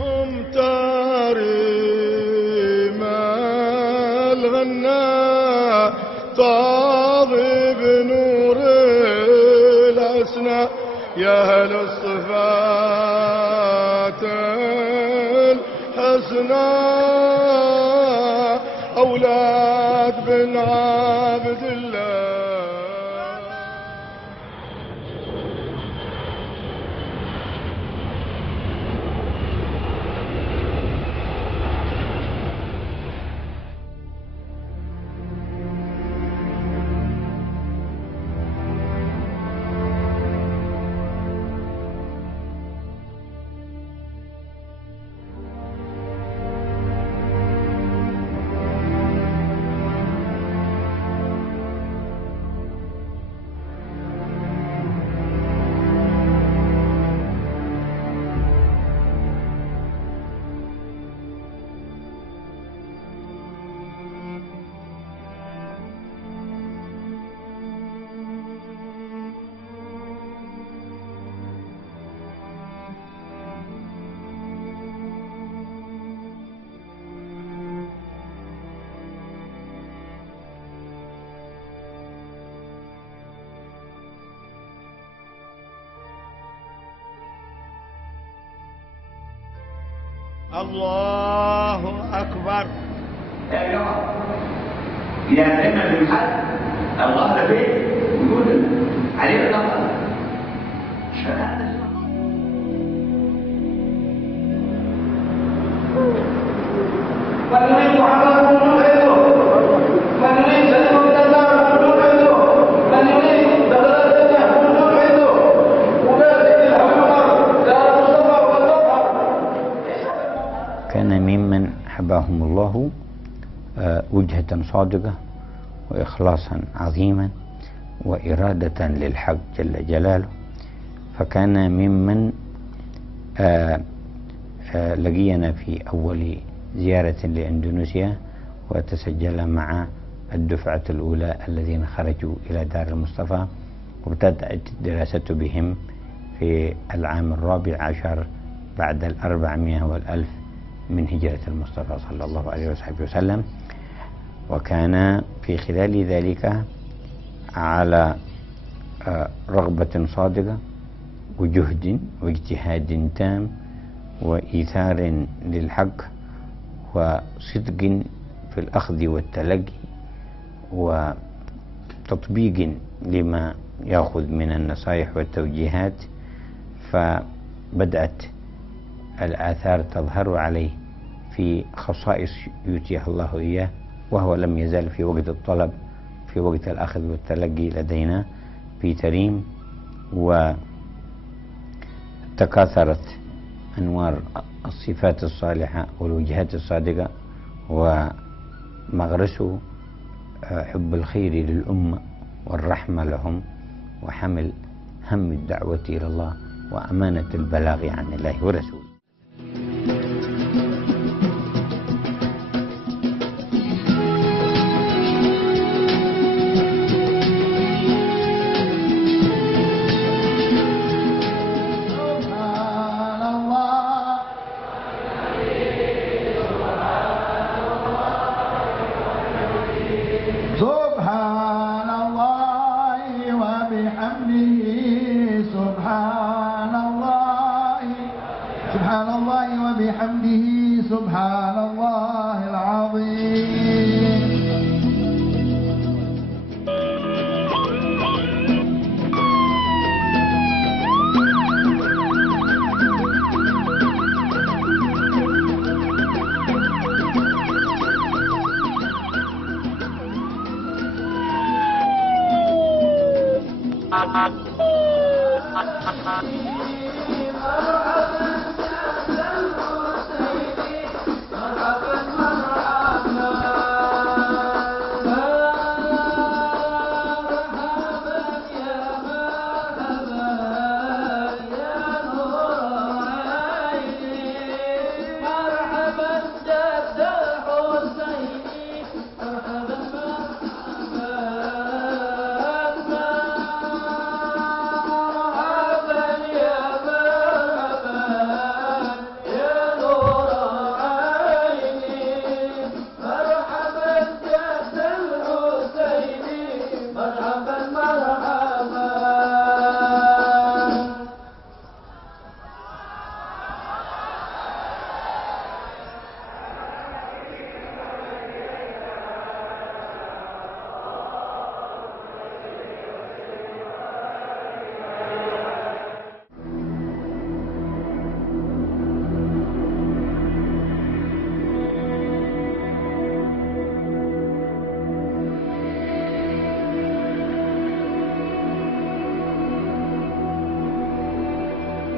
هم تاريم الغناء طاضي بنور الأسنى يا أهل الصفات الحسنى أولاد بن عبد الله. الله أكبر. إذا سمع بالحد الله لبيه يقول عليه النظر شهادة فلنريد عذاب نعيده فلنريد التزار نعيده فلنريد بغلتنا نعيده ونازل الحمر لا تصبر وتظهر. كان ممن حباهم الله وجهة صادقة وإخلاصا عظيما وإرادة للحق جل جلاله، فكان ممن لقينا في أول زيارة لإندونيسيا وتسجل مع الدفعة الأولى الذين خرجوا إلى دار المصطفى، وابتدأت الدراسة بهم في العام 14 بعد 400 والألف من هجرة المصطفى صلى الله عليه وسلم. وكان في خلال ذلك على رغبة صادقة وجهد واجتهاد تام وإيثار للحق وصدق في الأخذ والتلقي وتطبيق لما يأخذ من النصائح والتوجيهات، فبدأت الآثار تظهر عليه في خصائص يؤتيها الله إياه، وهو لم يزال في وقت الطلب في وقت الأخذ والتلقي لدينا في تريم، وتكاثرت أنوار الصفات الصالحة والوجهات الصادقة ومغرسه حب الخير للأمة والرحمة لهم وحمل هم الدعوة إلى الله وأمانة البلاغ عن الله ورسوله. سبحان الله وبحمده سبحان الله سبحان الله وبحمده سبحان الله العظيم.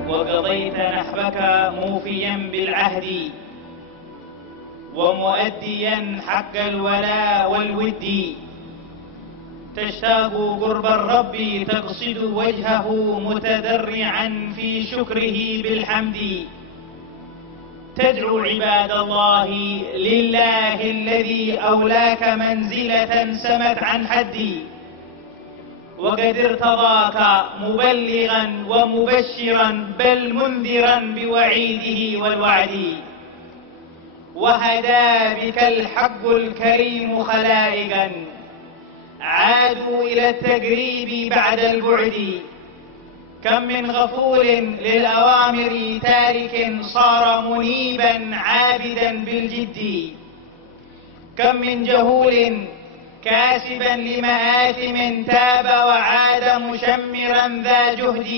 وقضيت نحبك موفيا بالعهد ومؤديا حق الولاء والود تشتاق قرب الرب تقصد وجهه متذرعا في شكره بالحمد تدعو عباد الله لله الذي أولاك منزلة سمت عن حدي وقد ارتضاك مبلغا ومبشرا بل منذرا بوعيده والوعد وهدى بك الحق الكريم خلائقا عادوا إلى التقريب بعد البعد كم من غفور للأوامر تارك صار منيبا عابدا بالجد كم من جهول كاسبا لمآثم تاب وعاد مشمرا ذا جهد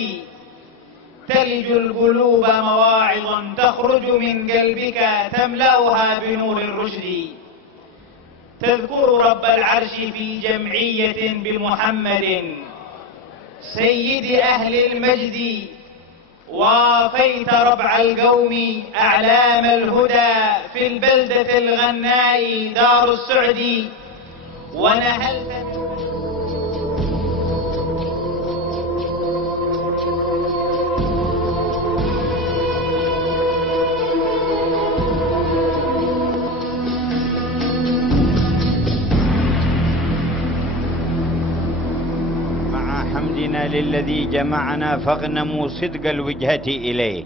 تلج القلوب مواعظ تخرج من قلبك تملأها بنور الرشد تذكر رب العرش في جمعية بمحمد سيد أهل المجد وافيت ربع القوم أعلام الهدى في البلدة الغناء دار السعد ونهلت حمدنا للذي جمعنا فاغنموا صدق الوجهة إليه.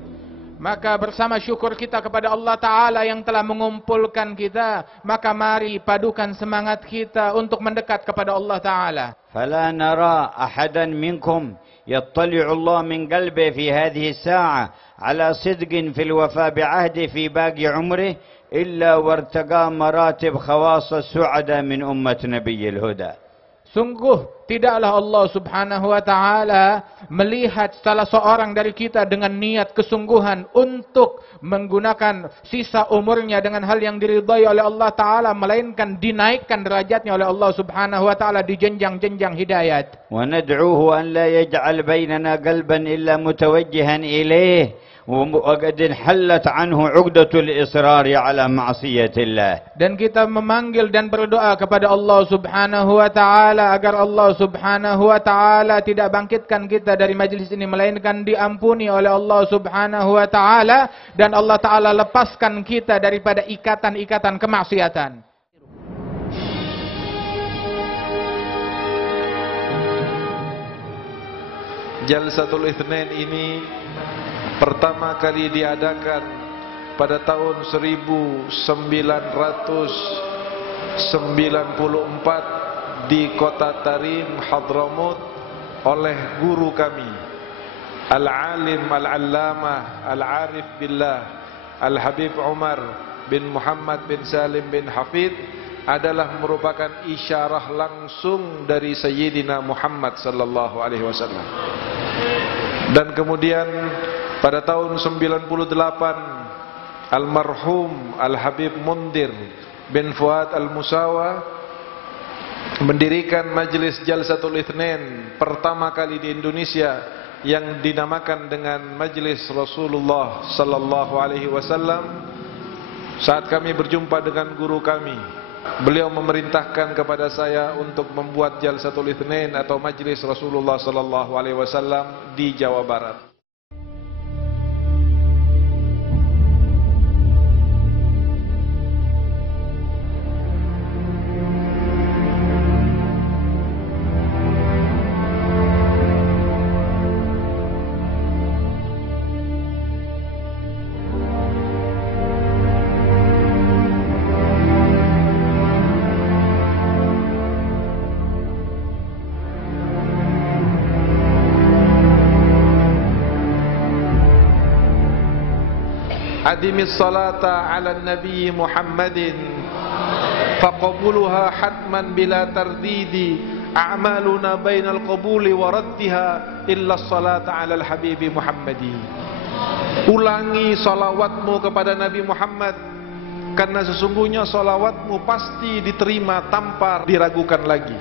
Maka bersama syukur kita kepada Allah Ta'ala yang telah mengumpulkan kita, maka mari padukan semangat kita untuk mendekat kepada Allah Ta'ala. فلا نرى أحدا منكم يطلع الله من قلبه في هذه الساعة على صدق في الوفاء بعهده في باقي عمره إلا وارتقى مراتب خواص السعداء من أمة نبي الهدى. Sungguh tidaklah Allah Subhanahu wa Ta'ala melihat salah seorang dari kita dengan niat kesungguhan untuk menggunakan sisa umurnya dengan hal yang diridhai oleh Allah Ta'ala, melainkan dinaikkan derajatnya oleh Allah Subhanahu wa Ta'ala di jenjang-jenjang hidayat. Wa nad'uhu an la yaj'al bainana qalban illa mutawajjihan ilayh. وقد انحلت عنه عقدة الإصرار على معصية الله. Dan kita memanggil dan berdoa kepada Allah Subhanahu wa Ta'ala agar Allah Subhanahu wa Ta'ala tidak bangkitkan kita dari majlis ini, melainkan diampuni oleh Allah Subhanahu wa Ta'ala, dan Allah Ta'ala lepaskan kita daripada ikatan-ikatan kemaksiatan. Jalsatul Itsnain ini pertama kali diadakan pada tahun 1994 di kota Tarim, Hadramut, oleh guru kami Al-Alim Al-Allamah Al-Arif Billah Al-Habib Umar bin Muhammad bin Salim bin Hafid, adalah merupakan isyarah langsung dari Sayyidina Muhammad sallallahu alaihi wasallam. Dan kemudian pada tahun 98 almarhum Al-Habib Mundir bin Fuad Al-Musawa mendirikan majlis Jalsatul Itsnain pertama kali di Indonesia yang dinamakan dengan Majlis Rasulullah sallallahu alaihi wasallam. Saat kami berjumpa dengan guru kami, beliau memerintahkan kepada saya untuk membuat Jalsatul Itsnain atau Majlis Rasulullah sallallahu alaihi wasallam di Jawa Barat. Adimis salata ala nabi Muhammadin faqabuluha hatman bila tardidi a'maluna bainal qabuli wa raddiha illa salata ala al-habibi Muhammadi. Ulangi salawatmu kepada Nabi Muhammad, karena sesungguhnya salawatmu pasti diterima tanpa diragukan lagi.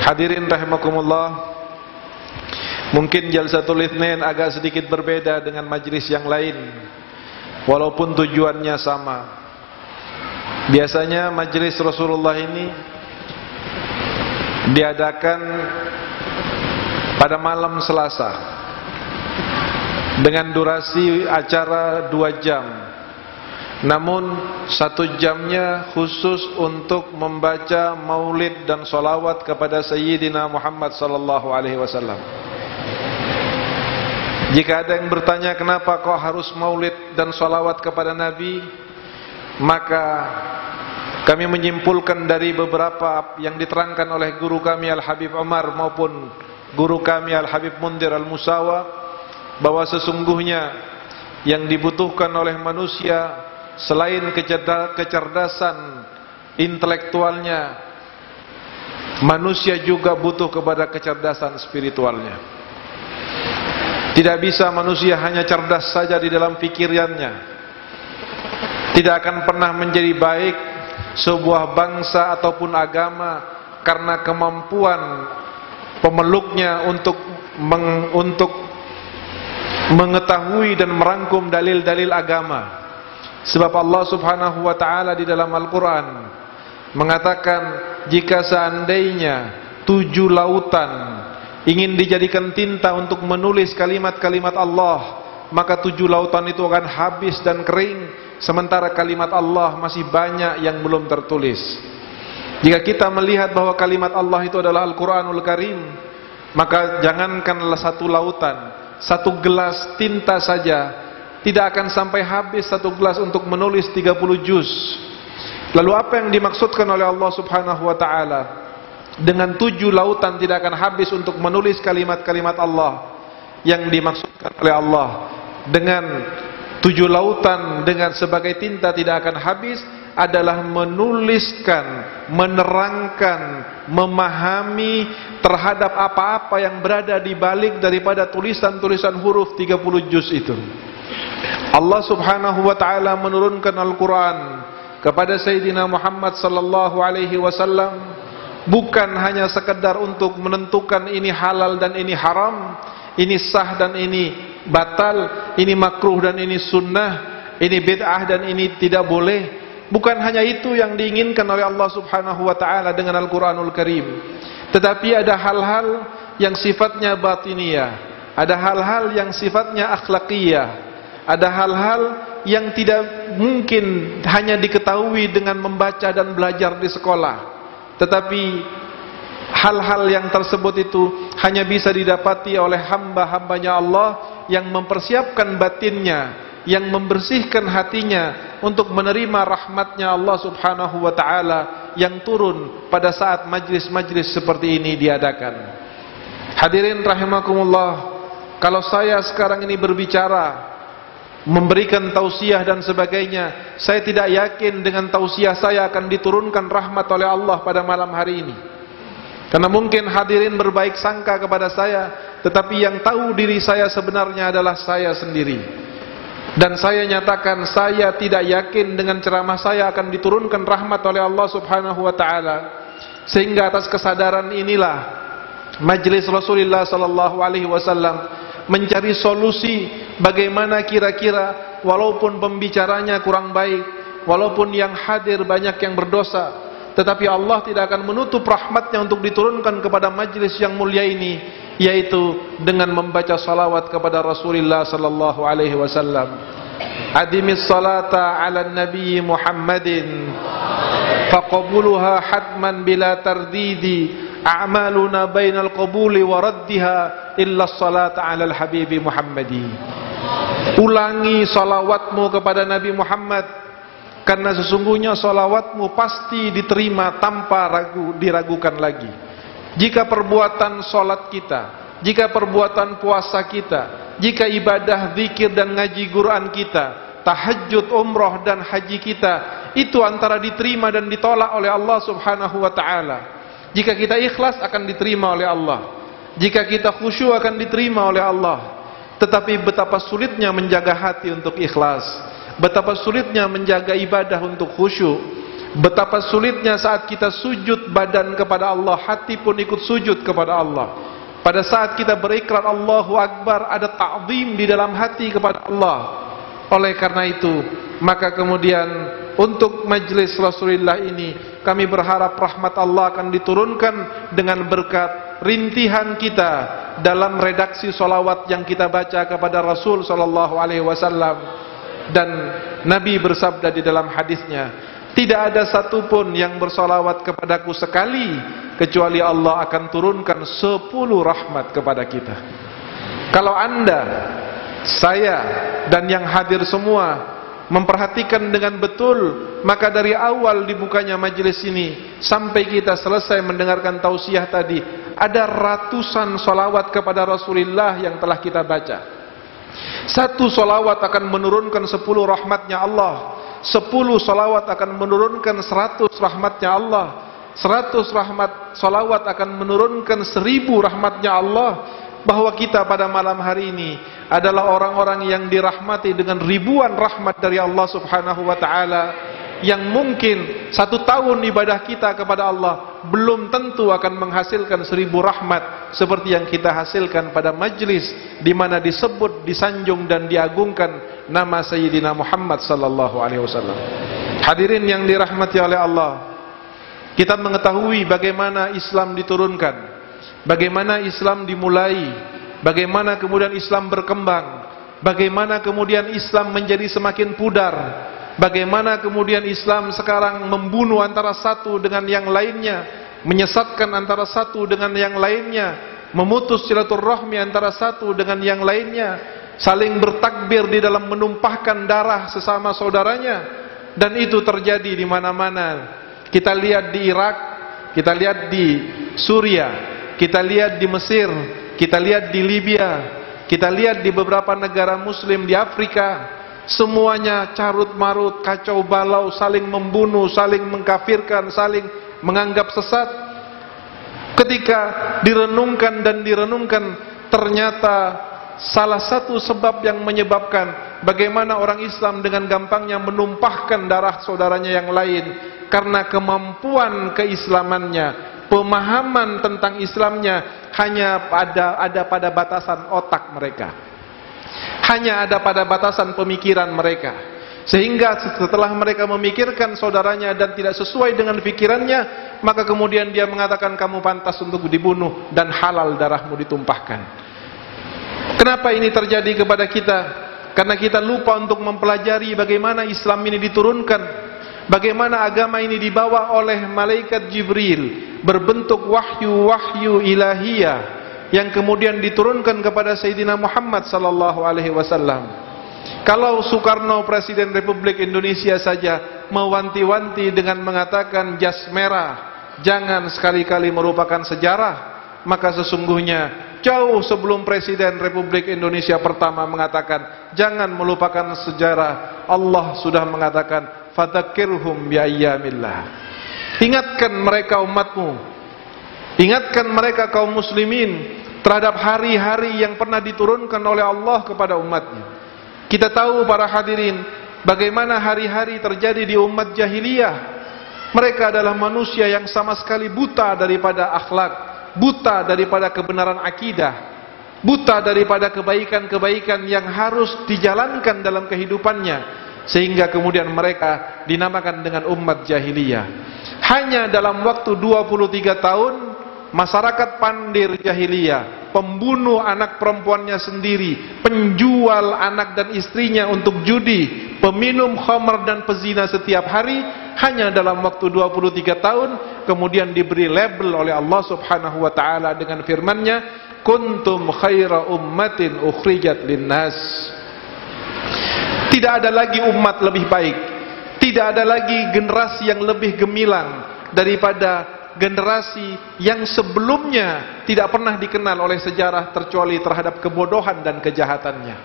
Hadirin rahimakumullah, mungkin Jalsatul Itsnain agak sedikit berbeda dengan majlis yang lain, walaupun tujuannya sama. Biasanya majlis Rasulullah ini diadakan pada malam Selasa dengan durasi acara 2 jam. Namun 1 jamnya khusus untuk membaca maulid dan solawat kepada Sayyidina Muhammad sallallahu alaihi wasallam. Jika ada yang bertanya kenapa kok harus maulid dan solawat kepada Nabi, maka kami menyimpulkan dari beberapa yang diterangkan oleh guru kami Al-Habib Umar maupun guru kami Al-Habib Mundhir Al-Musawa, bahwa sesungguhnya yang dibutuhkan oleh manusia selain kecerdasan intelektualnya, manusia juga butuh kepada kecerdasan spiritualnya. Tidak bisa manusia hanya cerdas saja di dalam pikirannya. Tidak akan pernah menjadi baik sebuah bangsa ataupun agama karena kemampuan pemeluknya untuk mengetahui dan merangkum dalil-dalil agama. Sebab Allah Subhanahu wa taala di dalam Al-Qur'an mengatakan, jika seandainya 7 lautan ingin dijadikan tinta untuk menulis kalimat-kalimat Allah, maka 7 lautan itu akan habis dan kering, sementara kalimat Allah masih banyak yang belum tertulis. Jika kita melihat bahwa kalimat Allah itu adalah Al-Qur'anul Karim, maka jangankanlah 1 lautan, 1 gelas tinta saja tidak akan sampai habis 1 gelas untuk menulis 30 juz. Lalu apa yang dimaksudkan oleh Allah Subhanahu wa taala dengan 7 lautan tidak akan habis untuk menulis kalimat-kalimat Allah? Yang dimaksudkan oleh Allah dengan 7 lautan dengan sebagai tinta tidak akan habis adalah menuliskan, menerangkan, memahami terhadap apa-apa yang berada di balik daripada tulisan-tulisan huruf 30 juz itu. Allah Subhanahu wa taala menurunkan Al-Qur'an kepada Sayyidina Muhammad sallallahu alaihi wasallam bukan hanya sekedar untuk menentukan ini halal dan ini haram, ini sah dan ini batal, ini makruh dan ini sunnah, ini bid'ah dan ini tidak boleh. Bukan hanya itu yang diinginkan oleh Allah Subhanahu wa taala dengan Al-Qur'anul Karim, tetapi ada hal-hal yang sifatnya batiniyah, ada hal-hal yang sifatnya akhlakiyah, ada hal-hal yang tidak mungkin hanya diketahui dengan membaca dan belajar di sekolah, tetapi hal-hal yang tersebut itu hanya bisa didapati oleh hamba-hambanya Allah yang mempersiapkan batinnya, yang membersihkan hatinya untuk menerima rahmatnya Allah Subhanahu wa ta'ala yang turun pada saat majlis-majlis seperti ini diadakan. Hadirin rahimakumullah, kalau saya sekarang ini berbicara, memberikan tausiah dan sebagainya, saya tidak yakin dengan tausiah saya akan diturunkan rahmat oleh Allah pada malam hari ini. Karena mungkin hadirin berbaik sangka kepada saya, tetapi yang tahu diri saya sebenarnya adalah saya sendiri. Dan saya nyatakan saya tidak yakin dengan ceramah saya akan diturunkan rahmat oleh Allah Subhanahu wa taala. Sehingga atas kesadaran inilah Majelis Rasulullah sallallahu alaihi wasallam mencari solusi bagaimana kira-kira walaupun pembicaranya kurang baik, walaupun yang hadir banyak yang berdosa, tetapi Allah tidak akan menutup rahmatnya untuk diturunkan kepada majlis yang mulia ini, yaitu dengan membaca salawat kepada Rasulullah sallallahu alaihi wasallam. Adimis salata ala nabi Muhammadin faqabuluha hatman bila tardidi, a'maluna bainal qabuli wa raddiha illa salata ala al-habibi Muhammadi. Ulangi salawatmu kepada Nabi Muhammad, karena sesungguhnya salawatmu pasti diterima tanpa diragukan lagi. Jika perbuatan salat kita, jika perbuatan puasa kita, jika ibadah zikir dan ngaji Quran kita, tahajud, umrah dan haji kita, itu antara diterima dan ditolak oleh Allah Subhanahu wa taala. Jika kita ikhlas akan diterima oleh Allah, jika kita khusyuk akan diterima oleh Allah. Tetapi betapa sulitnya menjaga hati untuk ikhlas, betapa sulitnya menjaga ibadah untuk khusyuk, Betapa sulitnya saat kita sujud badan kepada Allah, hati pun ikut sujud kepada Allah. Pada saat kita berikrar Allahu Akbar, ada ta'zim di dalam hati kepada Allah. Oleh karena itu, maka kemudian untuk majlis Rasulullah ini, kami berharap rahmat Allah akan diturunkan dengan berkat rintihan kita dalam redaksi solawat yang kita baca kepada Rasul sallallahu alaihi wasallam. Dan Nabi bersabda di dalam hadisnya, tidak ada satupun yang bersolawat kepadaku sekali kecuali Allah akan turunkan 10 rahmat kepada kita. Kalau Anda, saya, dan yang hadir semua memperhatikan dengan betul, maka dari awal dibukanya majelis ini sampai kita selesai mendengarkan tausiah tadi, ada ratusan solawat kepada Rasulullah yang telah kita baca. Satu solawat akan menurunkan 10 rahmatnya Allah. 10 solawat akan menurunkan 100 rahmatnya Allah. 100 solawat akan menurunkan 1000 rahmatnya Allah. Bahwa kita pada malam hari ini adalah orang-orang yang dirahmati dengan ribuan rahmat dari Allah subhanahu wa ta'ala, yang mungkin 1 tahun ibadah kita kepada Allah belum tentu akan menghasilkan 1000 rahmat seperti yang kita hasilkan pada majlis di mana disebut, disanjung dan diagungkan nama Sayyidina Muhammad sallallahu alaihi wasallam. Hadirin yang dirahmati oleh Allah, kita mengetahui bagaimana Islam diturunkan, bagaimana Islam dimulai, bagaimana kemudian Islam berkembang, bagaimana kemudian Islam menjadi semakin pudar, bagaimana kemudian Islam sekarang membunuh antara satu dengan yang lainnya, menyesatkan antara satu dengan yang lainnya, memutus silaturahmi antara satu dengan yang lainnya, saling bertakbir di dalam menumpahkan darah sesama saudaranya, dan itu terjadi di mana-mana. Kita lihat di Irak, kita lihat di Suriah, kita lihat di Mesir, kita lihat di Libya, kita lihat di beberapa negara muslim di Afrika. Semuanya carut marut, kacau balau, saling membunuh, saling mengkafirkan, saling menganggap sesat. Ketika direnungkan dan direnungkan, ternyata salah satu sebab yang menyebabkan bagaimana orang Islam dengan gampangnya menumpahkan darah saudaranya yang lain, karena kemampuan keislamannya, pemahaman tentang Islamnya hanya ada pada batasan otak mereka, hanya ada pada batasan pemikiran mereka. Sehingga setelah mereka memikirkan saudaranya dan tidak sesuai dengan pikirannya, maka kemudian dia mengatakan kamu pantas untuk dibunuh dan halal darahmu ditumpahkan. Kenapa ini terjadi kepada kita? Karena kita lupa untuk mempelajari bagaimana Islam ini diturunkan, bagaimana agama ini dibawa oleh malaikat Jibril berbentuk wahyu-wahyu ilahiyah yang kemudian diturunkan kepada Sayyidina Muhammad sallallahu alaihi wasallam. Kalau Soekarno Presiden Republik Indonesia saja mewanti-wanti dengan mengatakan jas merah jangan sekali-kali merupakan sejarah, maka sesungguhnya jauh sebelum Presiden Republik Indonesia pertama mengatakan jangan melupakan sejarah, Allah sudah mengatakan fadzakirhum biayyamillah. Ingatkan mereka umatmu, ingatkan mereka kaum muslimin terhadap hari-hari yang pernah diturunkan oleh Allah kepada umatnya. Kita tahu para hadirin bagaimana hari-hari terjadi di umat jahiliyah. Mereka adalah manusia yang sama sekali buta daripada akhlak, buta daripada kebenaran akidah, buta daripada kebaikan-kebaikan yang harus dijalankan dalam kehidupannya, sehingga kemudian mereka dinamakan dengan umat jahiliyah. Hanya dalam waktu 23 tahun masyarakat Pandir jahiliyah, pembunuh anak perempuannya sendiri, penjual anak dan istrinya untuk judi, peminum khamr dan pezina setiap hari, hanya dalam waktu 23 tahun kemudian diberi label oleh Allah Subhanahu wa taala dengan firman-Nya, kuntum khaira ummatin ukhrijat linnas. Tidak ada lagi umat lebih baik, tidak ada lagi generasi yang lebih gemilang daripada generasi yang sebelumnya tidak pernah dikenal oleh sejarah kecuali terhadap kebodohan dan kejahatannya.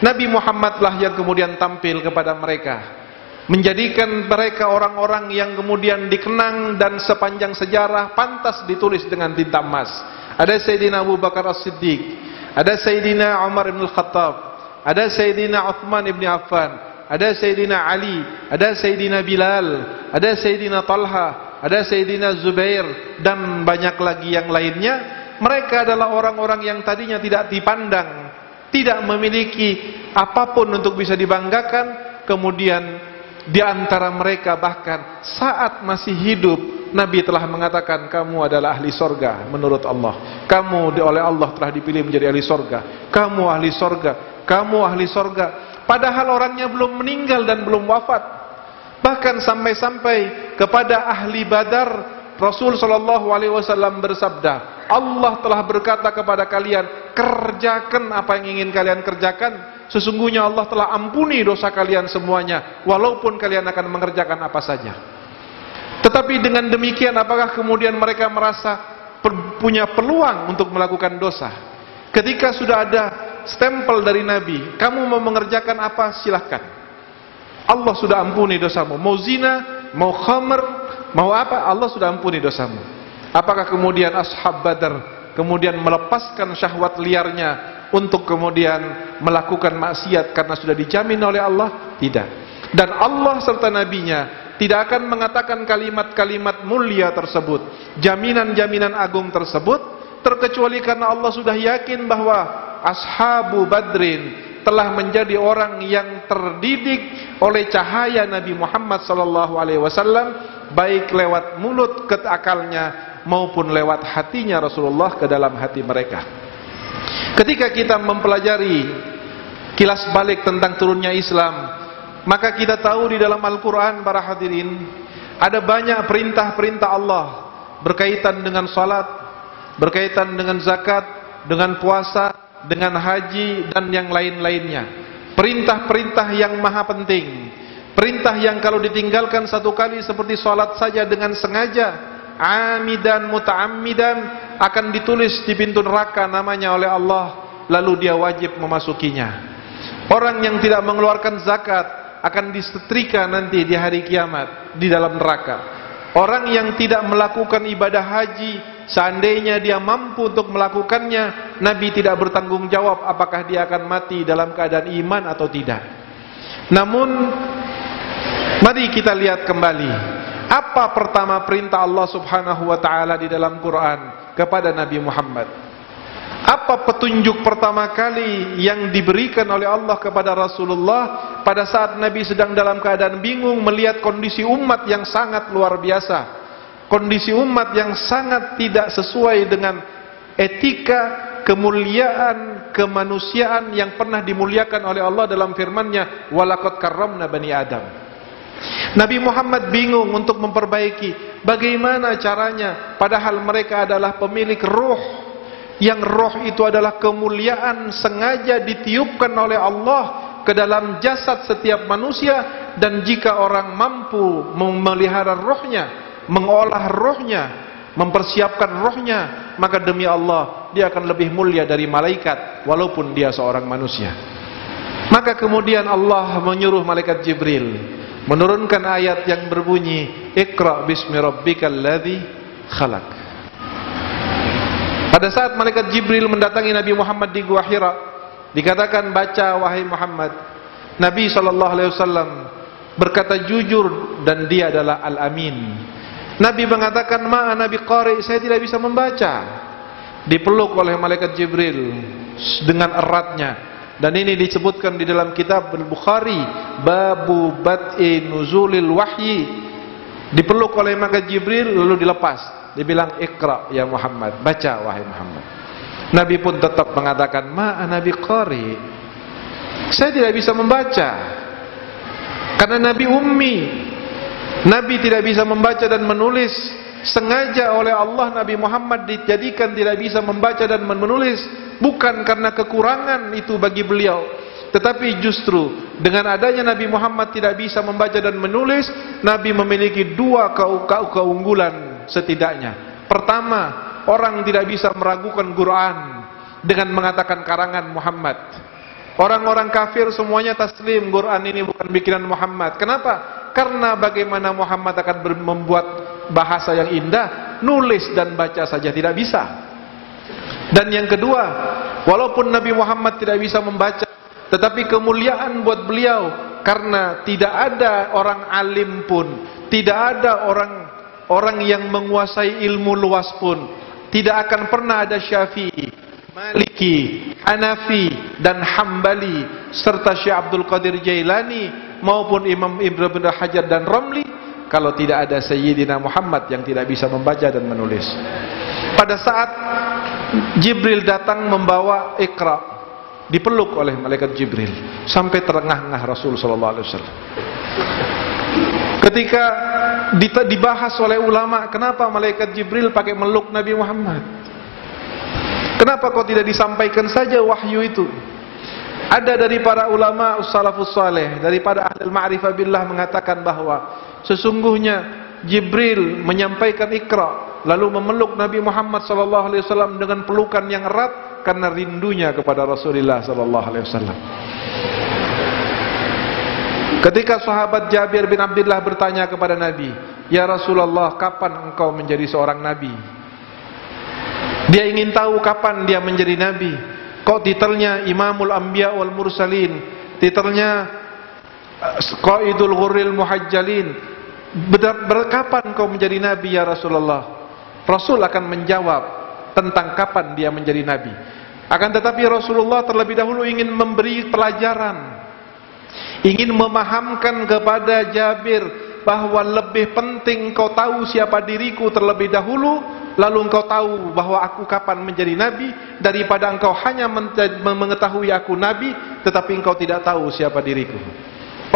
Nabi Muhammadlah yang kemudian tampil kepada mereka, menjadikan mereka orang-orang yang kemudian dikenang dan sepanjang sejarah pantas ditulis dengan tinta emas. Ada Sayyidina Abu Bakar As-Siddiq, ada Sayyidina Umar ibn Al-Khattab, ada Sayyidina Uthman ibn Affan, ada Sayyidina Ali, ada Sayyidina Bilal, ada Sayyidina Talha, ada Sayyidina Zubair, dan banyak lagi yang lainnya. Mereka adalah orang-orang yang tadinya tidak dipandang, tidak memiliki apapun untuk bisa dibanggakan. Kemudian di antara mereka bahkan saat masih hidup, Nabi telah mengatakan, kamu adalah ahli sorga menurut Allah. Kamu oleh Allah telah dipilih menjadi ahli sorga. Kamu ahli sorga. Kamu ahli sorga. Padahal orangnya belum meninggal dan belum wafat. Bahkan sampai-sampai kepada ahli Badar, Rasul SAW bersabda, Allah telah berkata kepada kalian, kerjakan apa yang ingin kalian kerjakan. Sesungguhnya Allah telah ampuni dosa kalian semuanya, walaupun kalian akan mengerjakan apa saja. Tetapi dengan demikian, apakah kemudian mereka merasa punya peluang untuk melakukan dosa? Ketika sudah ada stempel dari Nabi, kamu mau mengerjakan apa, silahkan. Allah sudah ampuni dosamu. Mau zina, mau khamr, mau apa, Allah sudah ampuni dosamu. Apakah kemudian ashab Badar kemudian melepaskan syahwat liarnya untuk kemudian melakukan maksiat karena sudah dijamin oleh Allah? Tidak. Dan Allah serta Nabinya tidak akan mengatakan kalimat-kalimat mulia tersebut, jaminan-jaminan agung tersebut, terkecuali karena Allah sudah yakin bahwa ashabu Badrin telah menjadi orang yang terdidik oleh cahaya Nabi Muhammad SAW, baik lewat mulut ke akalnya maupun lewat hatinya Rasulullah ke dalam hati mereka. Ketika kita mempelajari kilas balik tentang turunnya Islam, maka kita tahu di dalam Al-Quran, para hadirin, ada banyak perintah-perintah Allah berkaitan dengan salat, berkaitan dengan zakat, dengan puasa, dengan haji, dan yang lain-lainnya. Perintah-perintah yang maha penting, perintah yang kalau ditinggalkan satu kali seperti salat saja dengan sengaja, amidan muta'ammidan, akan ditulis di pintu neraka namanya oleh Allah, lalu dia wajib memasukinya. Orang yang tidak mengeluarkan zakat akan disetrika nanti di hari kiamat di dalam neraka. Orang yang tidak melakukan ibadah haji, seandainya dia mampu untuk melakukannya, Nabi tidak bertanggung jawab apakah dia akan mati dalam keadaan iman atau tidak. Namun mari kita lihat kembali, apa pertama perintah Allah Subhanahu wa taala di dalam Quran kepada Nabi Muhammad? Apa petunjuk pertama kali yang diberikan oleh Allah kepada Rasulullah pada saat Nabi sedang dalam keadaan bingung melihat kondisi umat yang sangat luar biasa, kondisi umat yang sangat tidak sesuai dengan etika, kemuliaan, kemanusiaan yang pernah dimuliakan oleh Allah dalam firman-Nya, walaqad karramna bani Adam. Nabi Muhammad bingung untuk memperbaiki bagaimana caranya, padahal mereka adalah pemilik ruh, yang roh itu adalah kemuliaan sengaja ditiupkan oleh Allah ke dalam jasad setiap manusia. Dan jika orang mampu memelihara rohnya, mengolah rohnya, mempersiapkan rohnya, maka demi Allah dia akan lebih mulia dari malaikat walaupun dia seorang manusia. Maka kemudian Allah menyuruh malaikat Jibril menurunkan ayat yang berbunyi, Iqra bismi rabbikal ladzi khalaq. Pada saat malaikat Jibril mendatangi Nabi Muhammad di Gua Hira, dikatakan, baca wahai Muhammad. Nabi SAW berkata jujur dan dia adalah Al-Amin. Nabi mengatakan, ma'ana biqari, saya tidak bisa membaca. Dipeluk oleh malaikat Jibril dengan eratnya. Dan ini disebutkan di dalam kitab Al-Bukhari, babu bad'i nuzulil wahyi. Dipeluk oleh malaikat Jibril lalu dilepas. Dibilang, Iqra ya Muhammad, baca wahai Muhammad. Nabi pun tetap mengatakan, ma'ana biqari, saya tidak bisa membaca. Karena Nabi ummi, Nabi tidak bisa membaca dan menulis. Sengaja oleh Allah Nabi Muhammad dijadikan tidak bisa membaca dan menulis, bukan karena kekurangan itu bagi beliau, tetapi justru dengan adanya Nabi Muhammad tidak bisa membaca dan menulis, Nabi memiliki dua keunggulan setidaknya. Pertama, orang tidak bisa meragukan Quran dengan mengatakan karangan Muhammad. Orang-orang kafir semuanya taslim, Quran ini bukan bikinan Muhammad. Kenapa? Karena bagaimana Muhammad akan membuat bahasa yang indah, nulis dan baca saja tidak bisa. Dan yang kedua, walaupun Nabi Muhammad tidak bisa membaca, tetapi kemuliaan buat beliau Karena tidak ada orang alim pun, tidak ada orang yang menguasai ilmu luas pun, tidak akan pernah ada Syafi'i, Maliki, Hanafi dan Hambali serta Syekh Abdul Qadir Jailani maupun Imam Ibnu Hajar dan Romli kalau tidak ada Sayyidina Muhammad yang tidak bisa membaca dan menulis. Pada saat Jibril datang membawa Iqra, dipeluk oleh malaikat Jibril sampai terengah-engah Rasul sallallahu alaihi wasallam. Ketika dibahas oleh ulama, kenapa malaikat Jibril pakai meluk Nabi Muhammad? Kenapa kok tidak disampaikan saja wahyu itu? Ada dari para ulama salafus saleh, daripada ahli ma'rifah billah mengatakan bahwa sesungguhnya Jibril menyampaikan Iqra lalu memeluk Nabi Muhammad sallallahu alaihi wasallam dengan pelukan yang erat karena rindunya kepada Rasulullah sallallahu alaihi wasallam. Ketika sahabat Jabir bin Abdullah bertanya kepada Nabi, "Ya Rasulullah, kapan engkau menjadi seorang nabi?" Dia ingin tahu kapan dia menjadi nabi. Kok titelnya Imamul Anbiya wal Mursalin, titelnya Qaidul Ghurril Muhajjalin. Kapan engkau menjadi nabi ya Rasulullah? Rasul akan menjawab tentang kapan dia menjadi nabi. Akan tetapi Rasulullah terlebih dahulu ingin memberi pelajaran, ingin memahamkan kepada Jabir bahwa lebih penting engkau tahu siapa diriku terlebih dahulu, lalu engkau tahu bahwa aku kapan menjadi nabi, daripada engkau hanya mengetahui aku nabi tetapi engkau tidak tahu siapa diriku.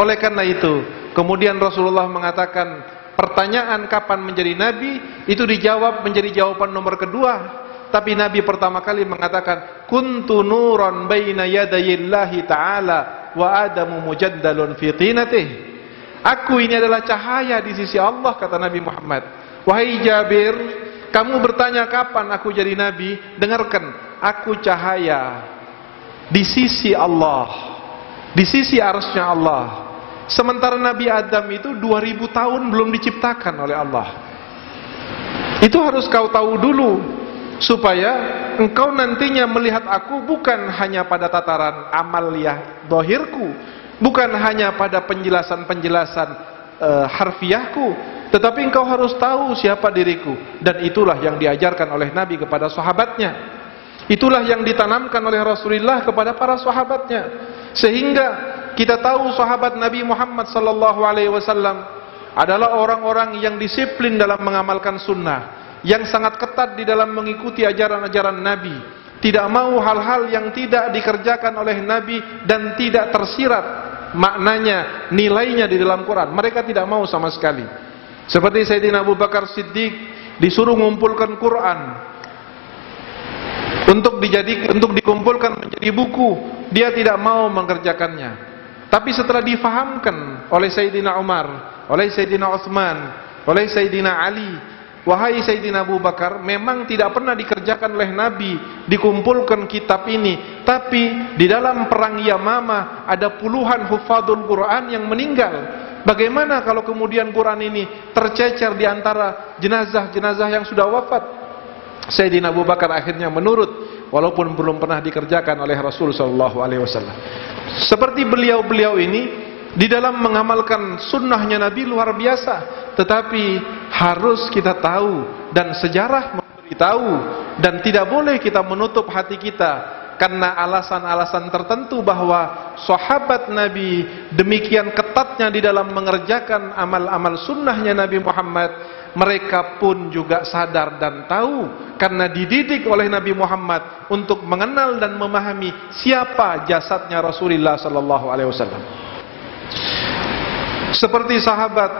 Oleh karena itu kemudian Rasulullah mengatakan pertanyaan kapan menjadi nabi itu dijawab menjadi jawaban nomor kedua. Tapi Nabi pertama kali mengatakan kuntu nuran baina yadayillahi ta'ala wa adamu mujaddalun fi tinatih. Aku ini adalah cahaya di sisi Allah, kata Nabi Muhammad. Wahai Jabir, kamu bertanya kapan aku jadi nabi? Dengarkan, aku cahaya di sisi Allah, di sisi arsy-Nya Allah. Sementara Nabi Adam itu 2000 tahun belum diciptakan oleh Allah. Itu harus kau tahu dulu, supaya engkau nantinya melihat aku bukan hanya pada tataran amaliyah dohirku, bukan hanya pada penjelasan-penjelasan harfiahku, tetapi engkau harus tahu siapa diriku. Dan itulah yang diajarkan oleh Nabi kepada sahabatnya, itulah yang ditanamkan oleh Rasulullah kepada para sahabatnya, sehingga kita tahu sahabat Nabi Muhammad sallallahu alaihi wasallam adalah orang-orang yang disiplin dalam mengamalkan sunnah, yang sangat ketat di dalam mengikuti ajaran-ajaran Nabi, tidak mau hal-hal yang tidak dikerjakan oleh Nabi dan tidak tersirat maknanya, nilainya di dalam Quran. Mereka tidak mau sama sekali. Seperti Sayyidina Abu Bakar Siddiq disuruh mengumpulkan Quran untuk dikumpulkan menjadi buku, dia tidak mau mengerjakannya. Tapi setelah difahamkan oleh Sayyidina Umar, oleh Sayyidina Utsman, oleh Sayyidina Ali, wahai Sayyidina Abu Bakar, memang tidak pernah dikerjakan oleh Nabi dikumpulkan kitab ini, tapi di dalam perang Yamamah ada puluhan hufadzul Quran yang meninggal. Bagaimana kalau kemudian Quran ini tercecer di antara jenazah-jenazah yang sudah wafat? Sayyidina Abu Bakar akhirnya menurut, walaupun belum pernah dikerjakan oleh Rasul sallallahu alaihi wasallam. Seperti beliau-beliau ini di dalam mengamalkan sunnahnya Nabi luar biasa, tetapi harus kita tahu dan sejarah memberitahu, dan tidak boleh kita menutup hati kita karena alasan-alasan tertentu bahwa sahabat Nabi demikian ketatnya di dalam mengerjakan amal-amal sunnahnya Nabi Muhammad. Mereka pun juga sadar dan tahu karena dididik oleh Nabi Muhammad untuk mengenal dan memahami siapa jasadnya Rasulullah sallallahu alaihi wasallam. Seperti sahabat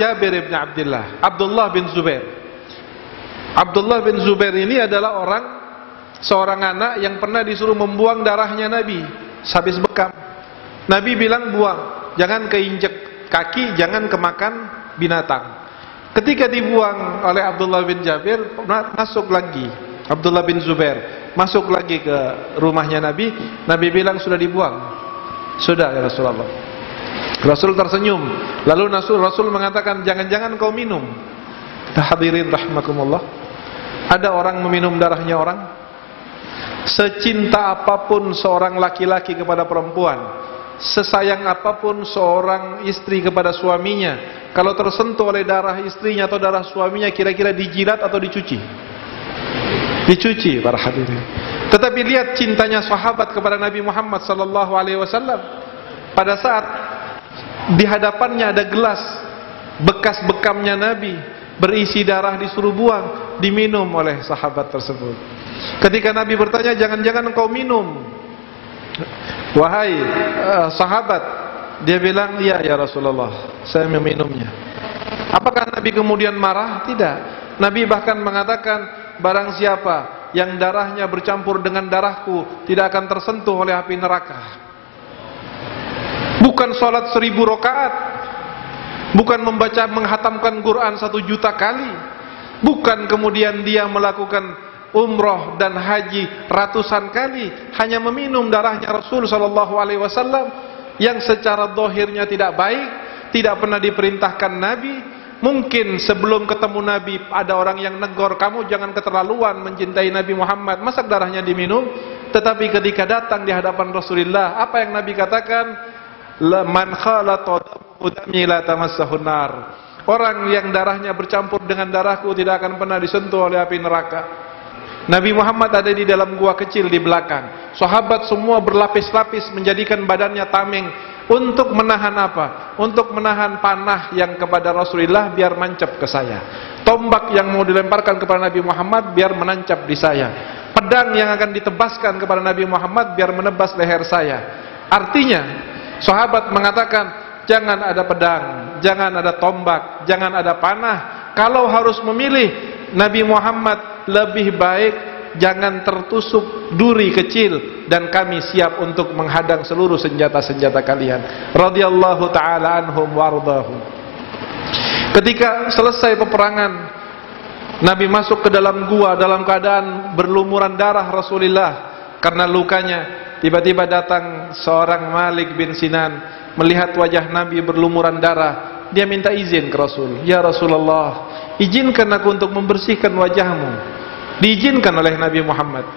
Jabir bin Abdullah, Abdullah bin Zubair. Abdullah bin Zubair ini adalah seorang anak yang pernah disuruh membuang darahnya Nabi habis bekam. Nabi bilang buang, jangan keinjek kaki, jangan kemakan binatang. Ketika dibuang oleh Abdullah bin Jabir, masuk lagi Abdullah bin Zubair, masuk lagi ke rumahnya Nabi. Nabi bilang sudah dibuang. Sudah ya Rasulullah. Rasul tersenyum. Lalu Rasul mengatakan, jangan-jangan kau minum. Hadirin rahimakumullah, ada orang meminum darahnya orang. Secinta apapun seorang laki-laki kepada perempuan, sesayang apapun seorang istri kepada suaminya, kalau tersentuh oleh darah istrinya atau darah suaminya, kira-kira dijilat atau dicuci? Dicuci, para hadirin. Tetapi lihat cintanya sahabat kepada Nabi Muhammad sallallahu alaihi wasallam. Pada saat di hadapannya ada gelas bekas bekamnya Nabi, berisi darah, disuruh buang, diminum oleh sahabat tersebut. Ketika Nabi bertanya, jangan-jangan engkau minum, wahai sahabat? Dia bilang, iya ya Rasulullah, saya meminumnya. Apakah Nabi kemudian marah? Tidak. Nabi bahkan mengatakan, barang siapa yang darahnya bercampur dengan darahku tidak akan tersentuh oleh api neraka. Bukan sholat 1000 rakaat, bukan menghatamkan Quran 1 juta kali, bukan kemudian dia melakukan umroh dan haji ratusan kali, hanya meminum darahnya Rasul sallallahu alaihi wasallam yang secara zahirnya tidak baik, tidak pernah diperintahkan Nabi. Mungkin sebelum ketemu Nabi ada orang yang negor, kamu jangan keterlaluan mencintai Nabi Muhammad, masa darahnya diminum? Tetapi ketika datang di hadapan Rasulullah, apa yang Nabi katakan? Man khalata dami la tamassahun nar. Orang yang darahnya bercampur dengan darahku tidak akan pernah disentuh oleh api neraka. Nabi Muhammad ada di dalam gua kecil di belakang. Sahabat semua berlapis-lapis menjadikan badannya tameng. Untuk menahan apa? Untuk menahan panah yang kepada Rasulullah biar mancap ke saya. Tombak yang mau dilemparkan kepada Nabi Muhammad biar menancap di saya. Pedang yang akan ditebaskan kepada Nabi Muhammad biar menebas leher saya. Artinya, sahabat mengatakan, jangan ada pedang, jangan ada tombak, jangan ada panah. Kalau harus memilih, Nabi Muhammad lebih baik jangan tertusuk duri kecil, dan kami siap untuk menghadang seluruh senjata-senjata kalian. Radhiyallahu ta'ala anhum wardahum. Ketika selesai peperangan, Nabi masuk ke dalam gua dalam keadaan berlumuran darah Rasulullah karena lukanya. Tiba-tiba datang seorang Malik bin Sinan, melihat wajah Nabi berlumuran darah. Dia minta izin ke Rasul, ya Rasulullah, izinkan aku untuk membersihkan wajahmu. Diizinkan oleh Nabi Muhammad.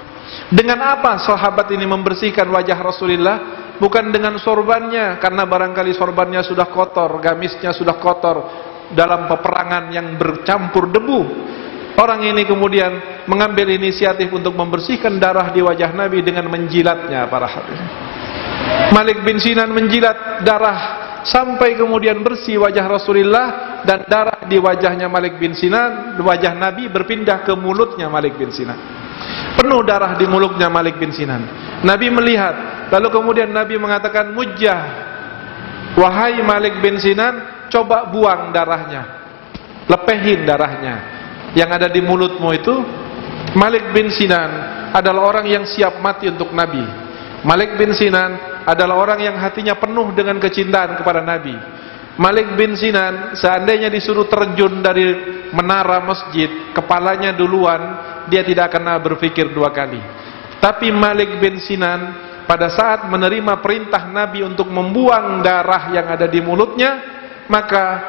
Dengan apa sahabat ini membersihkan wajah Rasulullah? Bukan dengan sorbannya, karena barangkali sorbannya sudah kotor, gamisnya sudah kotor dalam peperangan yang bercampur debu. Orang ini kemudian mengambil inisiatif untuk membersihkan darah di wajah Nabi dengan menjilatnya, para hadirin. Malik bin Sinan menjilat darah sampai kemudian bersih wajah Rasulullah, dan darah di wajahnya Malik bin Sinan, wajah Nabi berpindah ke mulutnya Malik bin Sinan. Penuh darah di mulutnya Malik bin Sinan. Nabi melihat, lalu kemudian Nabi mengatakan, mujjah, wahai Malik bin Sinan, coba buang darahnya, lepehin darahnya yang ada di mulutmu itu. Malik bin Sinan adalah orang yang siap mati untuk Nabi. Malik bin Sinan adalah orang yang hatinya penuh dengan kecintaan kepada Nabi. Malik bin Sinan seandainya disuruh terjun dari menara masjid, kepalanya duluan, dia tidak akan berpikir dua kali. Tapi Malik bin Sinan pada saat menerima perintah Nabi untuk membuang darah yang ada di mulutnya, maka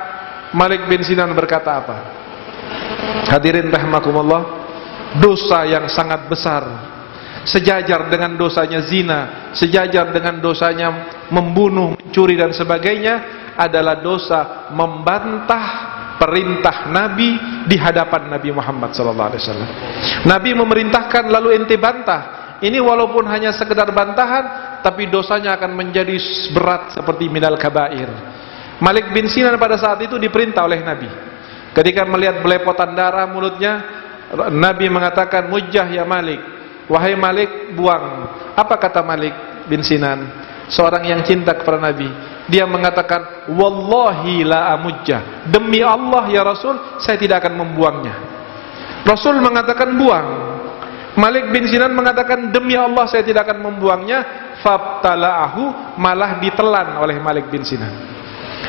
Malik bin Sinan berkata apa? Hadirin rahimakumullah, dosa yang sangat besar, sejajar dengan dosanya zina, sejajar dengan dosanya membunuh, mencuri dan sebagainya, adalah dosa membantah perintah Nabi di hadapan Nabi Muhammad SAW. Nabi memerintahkan lalu ente bantah. Ini walaupun hanya sekedar bantahan, tapi dosanya akan menjadi berat seperti minal kabair. Malik bin Sinan pada saat itu diperintah oleh Nabi. Ketika melihat belepotan darah mulutnya, Nabi mengatakan, mujjah ya Malik, wahai Malik, buang. Apa kata Malik bin Sinan, seorang yang cinta kepada Nabi? Dia mengatakan, wallahi la amujjah, demi Allah ya Rasul, saya tidak akan membuangnya. Rasul mengatakan buang. Malik bin Sinan mengatakan, demi Allah saya tidak akan membuangnya. Fabtala'ahu, malah ditelan oleh Malik bin Sinan.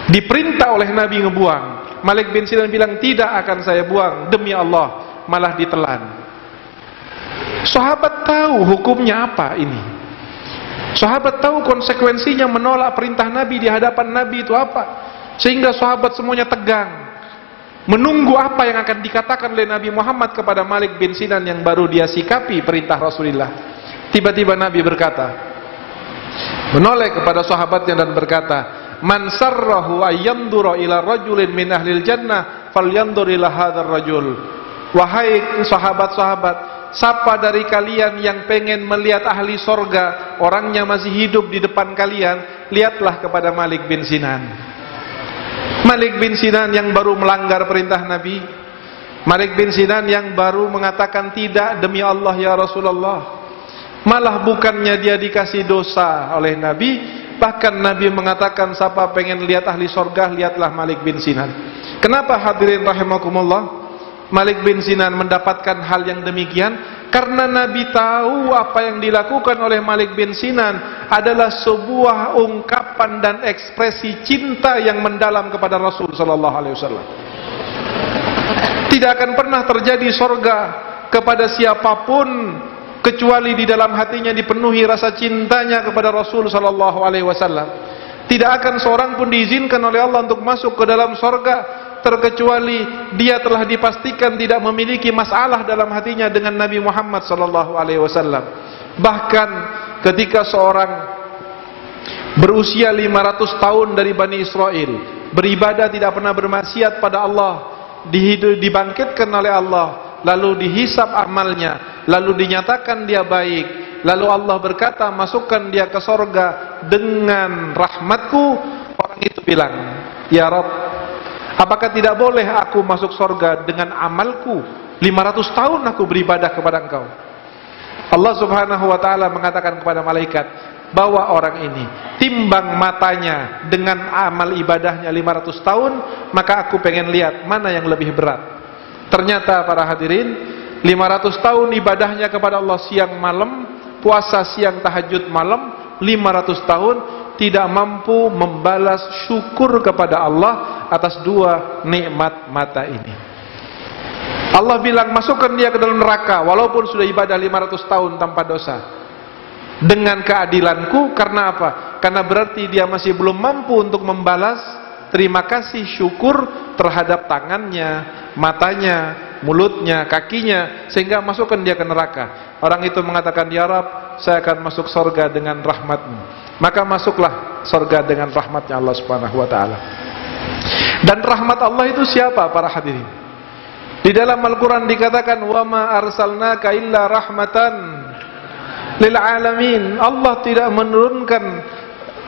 Diperintah oleh Nabi ngebuang, Malik bin Sinan bilang, tidak akan saya buang, demi Allah, malah ditelan. Sahabat tahu hukumnya apa ini. Sahabat tahu konsekuensinya menolak perintah Nabi di hadapan Nabi itu apa. Sehingga sahabat semuanya tegang, menunggu apa yang akan dikatakan oleh Nabi Muhammad kepada Malik bin Sinan yang baru dia sikapi perintah Rasulullah. Tiba-tiba Nabi berkata, menoleh kepada sahabatnya dan berkata, "Man sarrahu ayyandura ila rajulin min ahlil jannah falyandur ila hadzal rajul." Wahai sahabat-sahabat, siapa dari kalian yang pengen melihat ahli sorga, orangnya masih hidup di depan kalian, lihatlah kepada Malik bin Sinan. Malik bin Sinan yang baru melanggar perintah Nabi, Malik bin Sinan yang baru mengatakan tidak demi Allah ya Rasulullah. Malah bukannya dia dikasih dosa oleh Nabi, bahkan Nabi mengatakan siapa pengen lihat ahli sorga, lihatlah Malik bin Sinan. Kenapa hadirin rahimakumullah Malik bin Sinan mendapatkan hal yang demikian? Karena Nabi tahu apa yang dilakukan oleh Malik bin Sinan adalah sebuah ungkapan dan ekspresi cinta yang mendalam kepada Rasul sallallahu alaihi wasallam. Tidak akan pernah terjadi sorga kepada siapapun kecuali di dalam hatinya dipenuhi rasa cintanya kepada Rasul sallallahu alaihi wasallam. Tidak akan seorang pun diizinkan oleh Allah untuk masuk ke dalam sorga terkecuali dia telah dipastikan tidak memiliki masalah dalam hatinya dengan Nabi Muhammad sallallahu alaihi wasallam. Bahkan ketika seorang berusia 500 tahun dari Bani Israel, beribadah tidak pernah bermaksiat pada Allah, dibangkitkan oleh Allah, lalu dihisab amalnya, lalu dinyatakan dia baik, lalu Allah berkata masukkan dia ke sorga dengan rahmatku. Orang itu bilang, ya Rabb, apakah tidak boleh aku masuk sorga dengan amalku? 500 tahun aku beribadah kepada engkau. Allah subhanahu wa ta'ala mengatakan kepada malaikat, bawa orang ini, timbang matanya dengan amal ibadahnya 500 tahun, maka aku pengen lihat mana yang lebih berat. Ternyata para hadirin, 500 tahun ibadahnya kepada Allah siang malam, puasa siang tahajud malam, 500 tahun tidak mampu membalas syukur kepada Allah atas dua nikmat mata ini. Allah bilang masukkan dia ke dalam neraka walaupun sudah ibadah 500 tahun tanpa dosa. Dengan keadilanku, karena apa? Karena berarti dia masih belum mampu untuk membalas terima kasih syukur terhadap tangannya, matanya, mulutnya, kakinya, sehingga masukkan dia ke neraka. Orang itu mengatakan, ya Rabb, saya akan masuk surga dengan rahmatmu. Maka masuklah surga dengan rahmatnya Allah subhanahu wa ta'ala. Dan rahmat Allah itu siapa para hadirin? Di dalam Al-Quran dikatakan, wa ma arsalnaka illa rahmatan lil alamin. Allah tidak menurunkan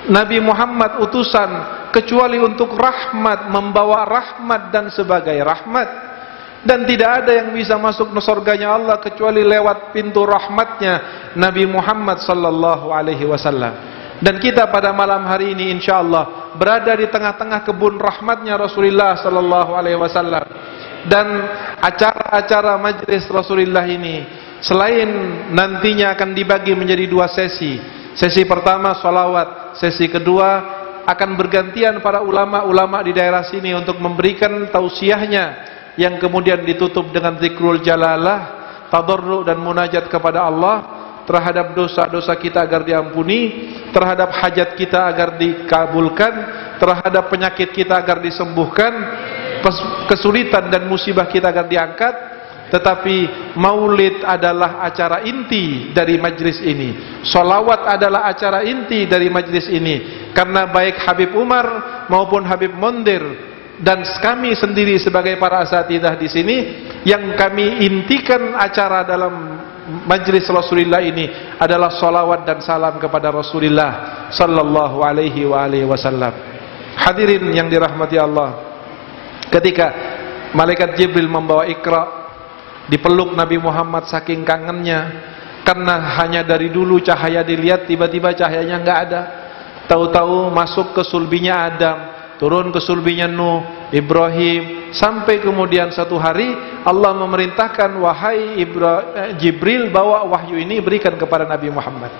Nabi Muhammad utusan kecuali untuk rahmat, membawa rahmat dan sebagai rahmat. Dan tidak ada yang bisa masuk ke surganya Allah kecuali lewat pintu rahmatnya Nabi Muhammad sallallahu alaihi wasallam. Dan kita pada malam hari ini insyaallah berada di tengah-tengah kebun rahmatnya Rasulullah sallallahu alaihi wasallam. Dan acara-acara majlis Rasulullah ini selain nantinya akan dibagi menjadi dua sesi. Sesi pertama salawat, sesi kedua akan bergantian para ulama-ulama di daerah sini untuk memberikan tausiahnya, yang kemudian ditutup dengan zikrul jalalah, tadarru dan munajat kepada Allah terhadap dosa-dosa kita agar diampuni, terhadap hajat kita agar dikabulkan, terhadap penyakit kita agar disembuhkan, kesulitan dan musibah kita agar diangkat. Tetapi maulid adalah acara inti dari majlis ini, solawat adalah acara inti dari majlis ini. Karena baik Habib Umar maupun Habib Mondir dan kami sendiri sebagai para asatidzah di sini, yang kami intikan acara dalam majlis Rasulullah ini adalah solawat dan salam kepada Rasulullah sallallahu alaihi wasallam. Hadirin yang dirahmati Allah, ketika malaikat Jibril membawa Iqra, dipeluk Nabi Muhammad saking kangennya, karena hanya dari dulu cahaya dilihat, tiba-tiba cahayanya enggak ada. Tahu-tahu masuk ke sulbinya Adam, turun ke sulbinya Nuh, Ibrahim, sampai kemudian satu hari Allah memerintahkan, wahai Jibril, bawa wahyu ini berikan kepada Nabi Muhammad.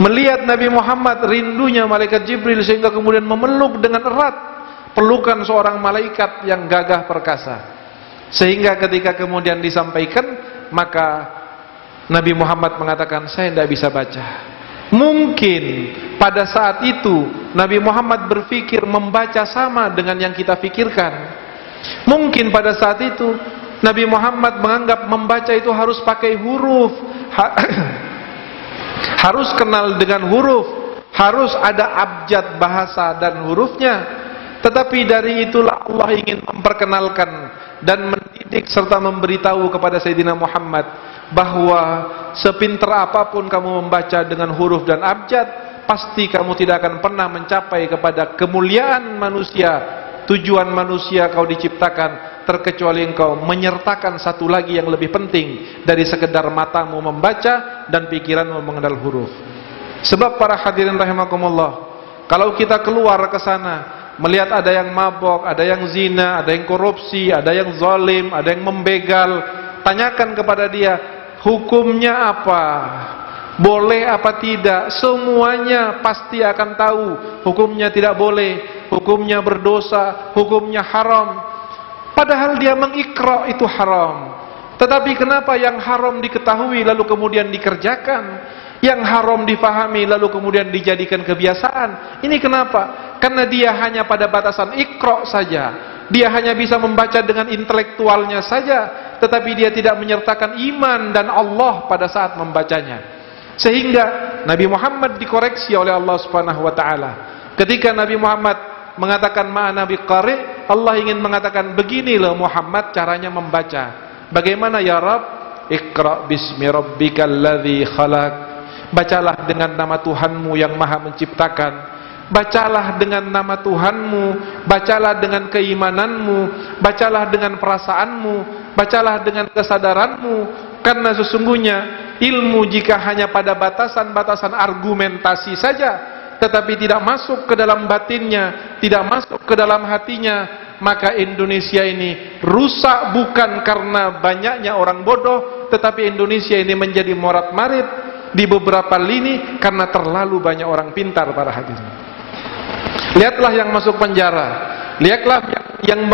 Melihat Nabi Muhammad, rindunya malaikat Jibril sehingga kemudian memeluk dengan erat, pelukan seorang malaikat yang gagah perkasa. Sehingga ketika kemudian disampaikan, maka Nabi Muhammad mengatakan, saya tidak bisa baca. Mungkin pada saat itu Nabi Muhammad berpikir membaca sama dengan yang kita pikirkan. Mungkin pada saat itu Nabi Muhammad menganggap membaca itu harus pakai huruf, harus kenal dengan huruf, harus ada abjad bahasa dan hurufnya. Tetapi dari itulah Allah ingin memperkenalkan dan mendidik serta memberitahu kepada Sayyidina Muhammad bahwa sepintar apapun kamu membaca dengan huruf dan abjad, pasti kamu tidak akan pernah mencapai kepada kemuliaan manusia, tujuan manusia kau diciptakan, terkecuali engkau menyertakan satu lagi yang lebih penting dari sekedar matamu membaca dan pikiranmu mengenal huruf. Sebab para hadirin rahimakumullah, kalau kita keluar ke sana melihat ada yang mabok, ada yang zina, ada yang korupsi, ada yang zalim, ada yang membegal, tanyakan kepada dia, hukumnya apa? Boleh apa tidak? Semuanya pasti akan tahu. Hukumnya tidak boleh, hukumnya berdosa, hukumnya haram. Padahal dia mengikra itu haram. Tetapi kenapa yang haram diketahui lalu kemudian dikerjakan? Yang haram difahami lalu kemudian dijadikan kebiasaan. Ini kenapa? Karena dia hanya pada batasan ikra saja. Dia hanya bisa membaca dengan intelektualnya saja, tetapi dia tidak menyertakan iman dan Allah pada saat membacanya. Sehingga Nabi Muhammad dikoreksi oleh Allah Subhanahu wa taala. Ketika Nabi Muhammad mengatakan ma'ana biqari, Allah ingin mengatakan beginilah Muhammad caranya membaca. Bagaimana ya Rabb? Iqra bismi rabbikal ladzi khalaq. Bacalah dengan nama Tuhanmu yang maha menciptakan. Bacalah dengan nama Tuhanmu, bacalah dengan keimananmu, bacalah dengan perasaanmu, bacalah dengan kesadaranmu. Karena sesungguhnya ilmu jika hanya pada batasan-batasan argumentasi saja, tetapi tidak masuk ke dalam batinnya, tidak masuk ke dalam hatinya, maka Indonesia ini rusak bukan karena banyaknya orang bodoh, tetapi Indonesia ini menjadi morat-marit di beberapa lini karena terlalu banyak orang pintar para hadirin. Lihatlah yang masuk penjara, lihatlah yang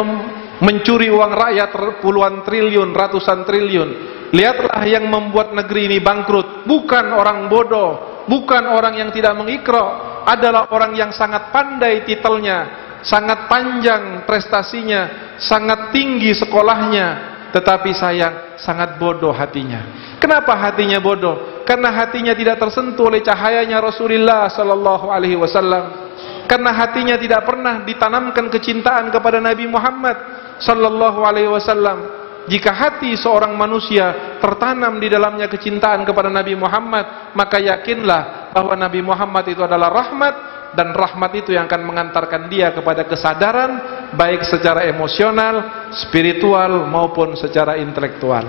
mencuri uang rakyat puluhan triliun, ratusan triliun. Lihatlah yang membuat negeri ini bangkrut. Bukan orang bodoh, bukan orang yang tidak mengikra, adalah orang yang sangat pandai titelnya, sangat panjang prestasinya, sangat tinggi sekolahnya, tetapi sayang sangat bodoh hatinya. Kenapa hatinya bodoh? Karena hatinya tidak tersentuh oleh cahayanya Rasulullah sallallahu alaihi wasallam. Karena hatinya tidak pernah ditanamkan kecintaan kepada Nabi Muhammad sallallahu alaihi wasallam. Jika hati seorang manusia tertanam di dalamnya kecintaan kepada Nabi Muhammad, maka yakinlah bahwa Nabi Muhammad itu adalah rahmat, dan rahmat itu yang akan mengantarkan dia kepada kesadaran baik secara emosional, spiritual maupun secara intelektual.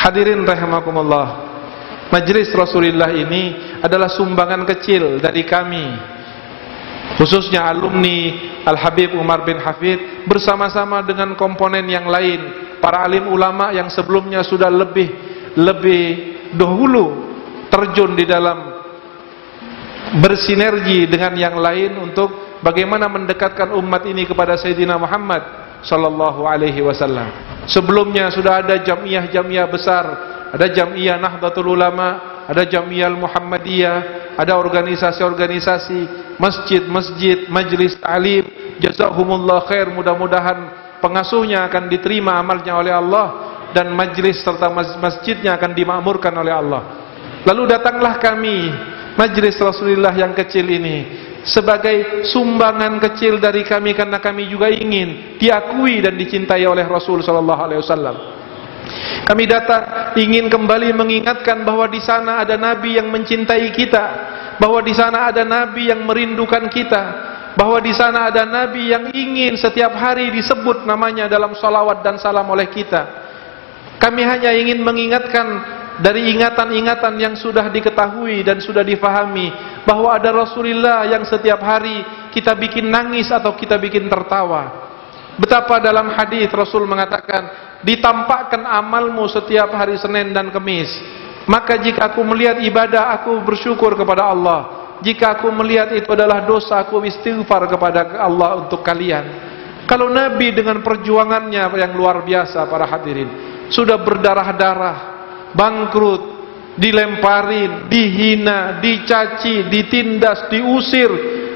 Hadirin rahimakumullah, Majelis Rasulullah ini adalah sumbangan kecil dari kami, khususnya alumni Al-Habib Umar bin Hafid, bersama-sama dengan komponen yang lain, para alim ulama yang sebelumnya sudah lebih dahulu terjun di dalam bersinergi dengan yang lain untuk bagaimana mendekatkan umat ini kepada Sayyidina Muhammad sallallahu alaihi wasallam. Sebelumnya sudah ada jamiah-jamiah besar, ada Jamiah Nahdlatul Ulama, ada Jamiah Muhammadiyah, ada organisasi-organisasi, masjid-masjid, majlis ta'lim. Jazakumullah khair, mudah-mudahan pengasuhnya akan diterima amalnya oleh Allah dan majlis serta masjidnya akan dimakmurkan oleh Allah. Lalu datanglah kami, Majelis Rasulullah yang kecil ini, sebagai sumbangan kecil dari kami karena kami juga ingin diakui dan dicintai oleh Rasul sallallahu alaihi wasallam. Kami datang ingin kembali mengingatkan bahwa di sana ada nabi yang mencintai kita, bahwa di sana ada nabi yang merindukan kita, bahwa di sana ada nabi yang ingin setiap hari disebut namanya dalam salawat dan salam oleh kita. Kami hanya ingin mengingatkan dari ingatan-ingatan yang sudah diketahui dan sudah difahami, bahwa ada Rasulullah yang setiap hari kita bikin nangis atau kita bikin tertawa. Betapa dalam hadis Rasul mengatakan, ditampakkan amalmu setiap hari Senin dan Kamis, maka jika aku melihat ibadah, aku bersyukur kepada Allah. Jika aku melihat itu adalah dosa, aku istighfar kepada Allah untuk kalian. Kalau Nabi dengan perjuangannya yang luar biasa para hadirin, sudah berdarah-darah, bangkrut, dilemparin, dihina, dicaci, ditindas, diusir,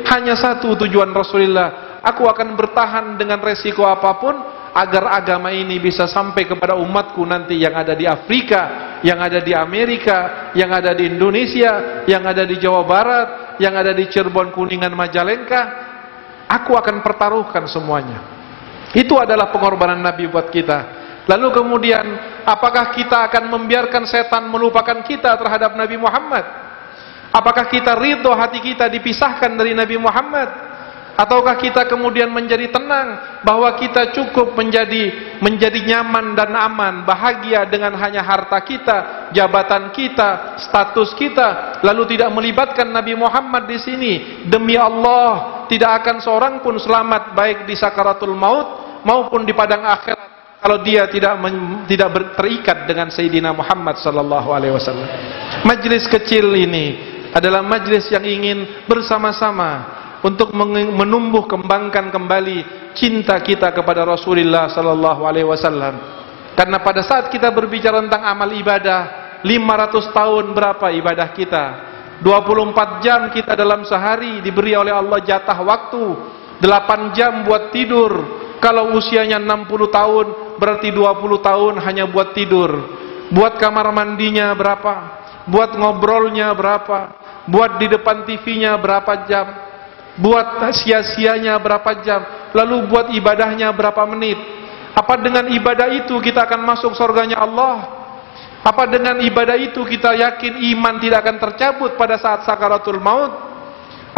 hanya satu tujuan Rasulullah, aku akan bertahan dengan resiko apapun agar agama ini bisa sampai kepada umatku nanti yang ada di Afrika, yang ada di Amerika, yang ada di Indonesia, yang ada di Jawa Barat, yang ada di Cirebon, Kuningan, Majalengka, aku akan pertaruhkan semuanya. Itu adalah pengorbanan Nabi buat kita. Lalu kemudian, apakah kita akan membiarkan setan melupakan kita terhadap Nabi Muhammad? Apakah kita ridho hati kita dipisahkan dari Nabi Muhammad? Ataukah kita kemudian menjadi tenang bahwa kita cukup menjadi nyaman dan aman, bahagia dengan hanya harta kita, jabatan kita, status kita, lalu tidak melibatkan Nabi Muhammad di sini? Demi Allah, tidak akan seorang pun selamat baik di sakaratul maut maupun di padang akhirat kalau dia tidak terikat dengan Sayyidina Muhammad sallallahu alaihi wasallam. Majlis kecil ini adalah majlis yang ingin bersama-sama untuk menumbuh kembangkan kembali cinta kita kepada Rasulullah sallallahu alaihi wasallam. Karena pada saat kita berbicara tentang amal ibadah, 500 tahun berapa ibadah kita? 24 jam kita dalam sehari diberi oleh Allah jatah waktu, 8 jam buat tidur. Kalau usianya 60 tahun, berarti 20 tahun hanya buat tidur. Buat kamar mandinya berapa? Buat ngobrolnya berapa? Buat di depan TV-nya berapa jam? Buat sia-sianya berapa jam? Lalu buat ibadahnya berapa menit? Apa dengan ibadah itu kita akan masuk surganya Allah? Apa dengan ibadah itu kita yakin iman tidak akan tercabut pada saat sakaratul maut?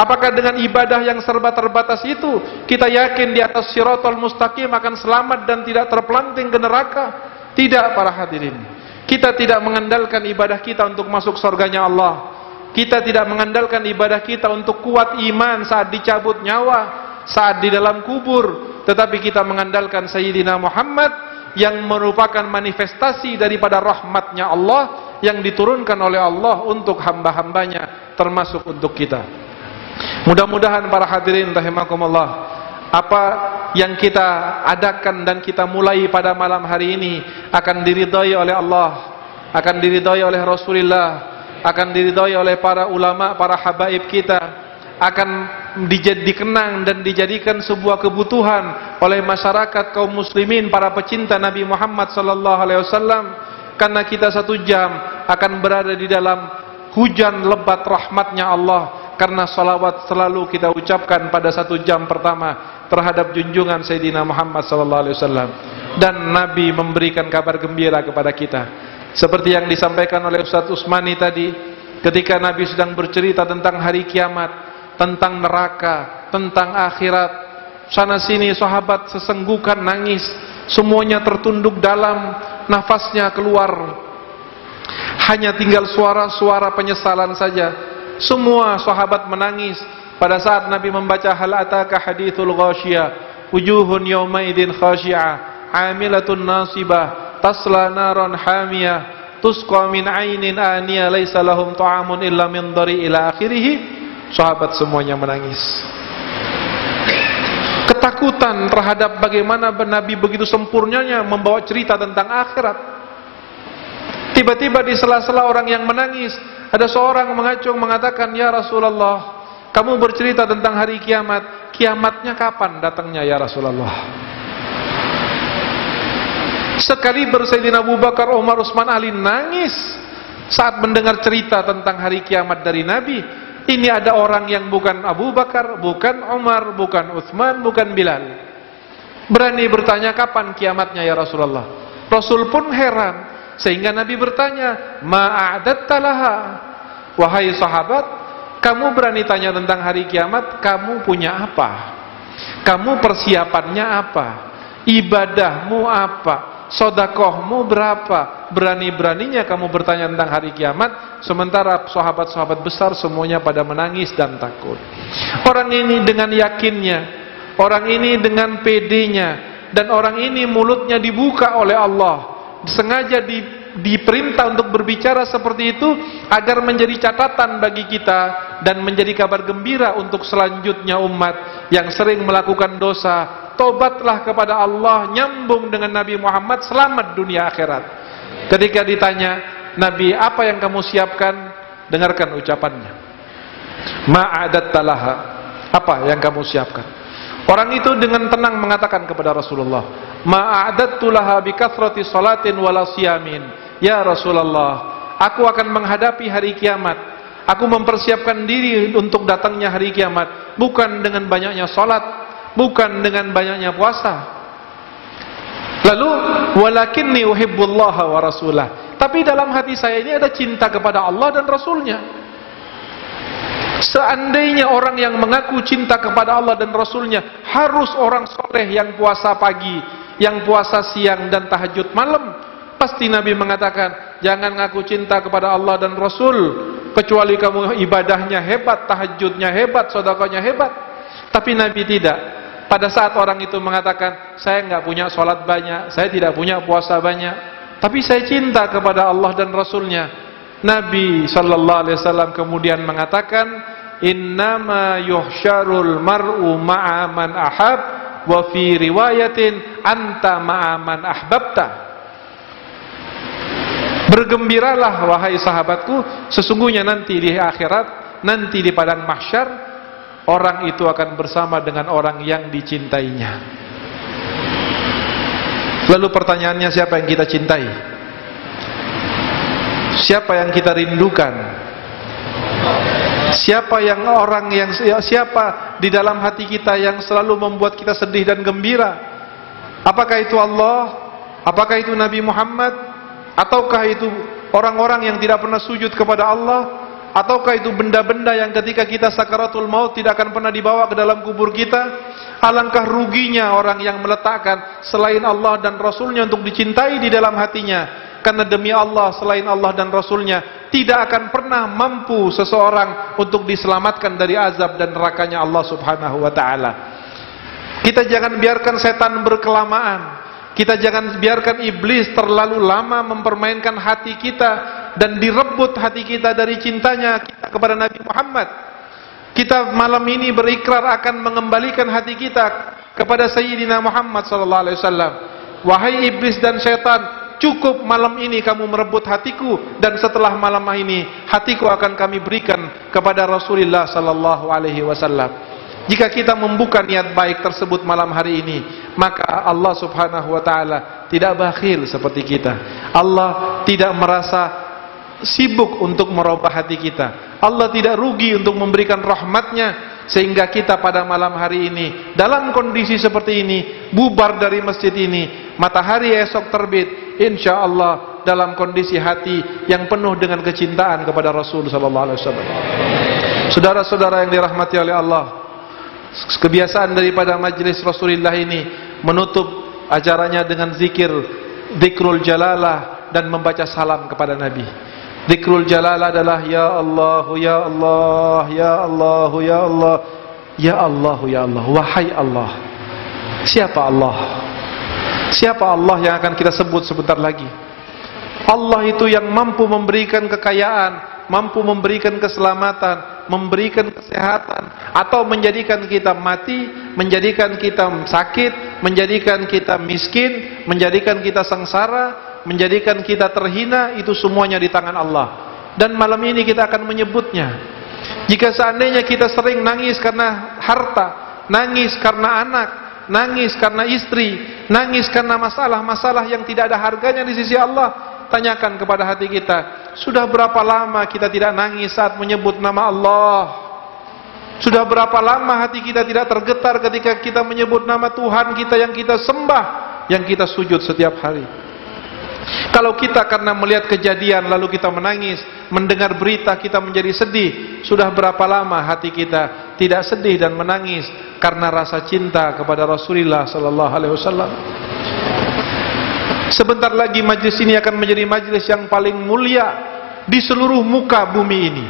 Apakah dengan ibadah yang serba terbatas itu kita yakin di atas siratal mustaqim akan selamat dan tidak terpelanting ke neraka? Tidak, para hadirin. Kita tidak mengandalkan ibadah kita untuk masuk surganya Allah. Kita tidak mengandalkan ibadah kita untuk kuat iman saat dicabut nyawa, saat di dalam kubur. Tetapi kita mengandalkan Sayyidina Muhammad yang merupakan manifestasi daripada rahmatnya Allah yang diturunkan oleh Allah untuk hamba-hambanya, termasuk untuk kita. Mudah-mudahan para hadirin rahimakumullah, apa yang kita adakan dan kita mulai pada malam hari ini akan diridhai oleh Allah, akan diridhai oleh Rasulullah, akan diridhai oleh para ulama, para habaib kita, akan dikenang dan dijadikan sebuah kebutuhan oleh masyarakat kaum muslimin, para pecinta Nabi Muhammad sallallahu alaihi wasallam. Karena kita 1 jam akan berada di dalam hujan lebat rahmatnya Allah, karena salawat selalu kita ucapkan pada 1 jam pertama terhadap junjungan Sayyidina Muhammad sallallahu alaihi wasallam. Dan Nabi memberikan kabar gembira kepada kita. Seperti yang disampaikan oleh Ustaz Usmani tadi, ketika Nabi sedang bercerita tentang hari kiamat, tentang neraka, tentang akhirat, sana sini sahabat sesenggukan nangis, semuanya tertunduk dalam, nafasnya keluar, hanya tinggal suara-suara penyesalan saja. Semua sahabat menangis pada saat Nabi membaca hal ataka hadithul ghasyiyah, wujuhun yawmaidin khasyi'ah, 'amilatun nasibah, tasla naron hamiyah, tusqa min ainin aniyah, laisa lahum ta'amun illa min dhari, ila akhirih. Sahabat semuanya menangis. Ketakutan terhadap bagaimana Nabi begitu sempurnanya membawa cerita tentang akhirat. Tiba-tiba di sela-sela orang yang menangis, ada seorang mengacung mengatakan, "Ya Rasulullah, kamu bercerita tentang hari kiamat. Kiamatnya kapan datangnya ya Rasulullah?" Sekali Sayyidina Abu Bakar, Umar, Utsman, Ali nangis saat mendengar cerita tentang hari kiamat dari Nabi. Ini ada orang yang bukan Abu Bakar, bukan Umar, bukan Utsman, bukan Bilal, berani bertanya kapan kiamatnya ya Rasulullah. Rasul pun heran, sehingga Nabi bertanya, "Ma'adatta laha?" Wahai sahabat, kamu berani tanya tentang hari kiamat, kamu punya apa? Kamu persiapannya apa? Ibadahmu apa? Sodakohmu berapa? Berani-beraninya kamu bertanya tentang hari kiamat, sementara sahabat-sahabat besar semuanya pada menangis dan takut. Orang ini dengan yakinnya, orang ini dengan pedenya, dan orang ini mulutnya dibuka oleh Allah, sengaja diperintah untuk berbicara seperti itu agar menjadi catatan bagi kita dan menjadi kabar gembira untuk selanjutnya umat yang sering melakukan dosa. Tobatlah kepada Allah, nyambung dengan Nabi Muhammad, selamat dunia akhirat. Ketika ditanya, Nabi, apa yang kamu siapkan? Dengarkan ucapannya. Ma'adatta laha. Apa yang kamu siapkan? Orang itu dengan tenang mengatakan kepada Rasulullah, Ma'adattu laha bikathrati salatin wala siyamin. Ya Rasulullah, aku akan menghadapi hari kiamat Aku mempersiapkan diri untuk datangnya hari kiamat bukan dengan banyaknya salat, bukan dengan banyaknya puasa. Lalu walakinni uhibbullaha wa rasulah. Tapi dalam hati saya ini ada cinta kepada Allah dan Rasulnya. Seandainya orang yang mengaku cinta kepada Allah dan Rasulnya harus orang soleh yang puasa pagi, yang puasa siang dan tahajud malam, pasti Nabi mengatakan, jangan ngaku cinta kepada Allah dan Rasul kecuali kamu ibadahnya hebat, tahajudnya hebat, sedekahnya hebat. Tapi Nabi tidak. Pada saat orang itu mengatakan, saya nggak punya sholat banyak, saya tidak punya puasa banyak, tapi saya cinta kepada Allah dan Rasulnya, Nabi sallallahu alaihi wasallam kemudian mengatakan, innama yuhsyarul mar'u ma'a man ahab, wa fi riwayatin anta ma'a man ahbabta. Bergembiralah wahai sahabatku, sesungguhnya nanti di akhirat, nanti di padang mahsyar, orang itu akan bersama dengan orang yang dicintainya. Lalu pertanyaannya, siapa yang kita cintai? Siapa yang kita rindukan? Siapa di dalam hati kita yang selalu membuat kita sedih dan gembira? Apakah itu Allah? Apakah itu Nabi Muhammad? Ataukah itu orang-orang yang tidak pernah sujud kepada Allah? Ataukah itu benda-benda yang ketika kita sakaratul maut tidak akan pernah dibawa ke dalam kubur kita? Alangkah ruginya orang yang meletakkan selain Allah dan Rasulnya untuk dicintai di dalam hatinya. Karena demi Allah, selain Allah dan Rasulnya, tidak akan pernah mampu seseorang untuk diselamatkan dari azab dan nerakanya Allah subhanahu wa ta'ala. Kita jangan biarkan setan berkelamaan. Kita jangan biarkan iblis terlalu lama mempermainkan hati kita dan direbut hati kita dari cintanya kita kepada Nabi Muhammad. Kita malam ini berikrar akan mengembalikan hati kita kepada Sayyidina Muhammad sallallahu alaihi wasallam. Wahai iblis dan setan, cukup malam ini kamu merebut hatiku, dan setelah malam ini hatiku akan kami berikan kepada Rasulullah sallallahu alaihi wasallam. Jika kita membuka niat baik tersebut malam hari ini, maka Allah subhanahu wa ta'ala tidak bakhil seperti kita. Allah tidak merasa sibuk untuk merubah hati kita. Allah tidak rugi untuk memberikan rahmatnya, sehingga kita pada malam hari ini dalam kondisi seperti ini, bubar dari masjid ini, matahari esok terbit, insya Allah dalam kondisi hati yang penuh dengan kecintaan kepada Rasul sallallahu alaihi wasallam. Saudara-saudara yang dirahmati oleh Allah, kebiasaan daripada majlis Rasulullah ini menutup acaranya dengan zikrul jalalah dan membaca salam kepada Nabi. Zikrul jalalah adalah ya Allah, ya Allah, ya Allah, ya Allah, ya Allah, ya Allah. Wahai Allah. Siapa Allah? Siapa Allah yang akan kita sebut sebentar lagi? Allah itu yang mampu memberikan kekayaan, mampu memberikan keselamatan, memberikan kesehatan, atau menjadikan kita mati, menjadikan kita sakit, menjadikan kita miskin, menjadikan kita sengsara, menjadikan kita terhina. Itu semuanya di tangan Allah. Dan malam ini kita akan menyebutnya. Jika seandainya kita sering nangis karena harta, nangis karena anak, nangis karena istri, nangis karena masalah-masalah yang tidak ada harganya di sisi Allah, tanyakan kepada hati kita, sudah berapa lama kita tidak nangis saat menyebut nama Allah? Sudah berapa lama hati kita tidak tergetar ketika kita menyebut nama Tuhan kita yang kita sembah, yang kita sujud setiap hari? Kalau kita karena melihat kejadian lalu kita menangis, mendengar berita kita menjadi sedih, sudah berapa lama hati kita tidak sedih dan menangis karena rasa cinta kepada Rasulullah sallallahu alaihi wasallam? Sebentar lagi majlis ini akan menjadi majlis yang paling mulia di seluruh muka bumi ini.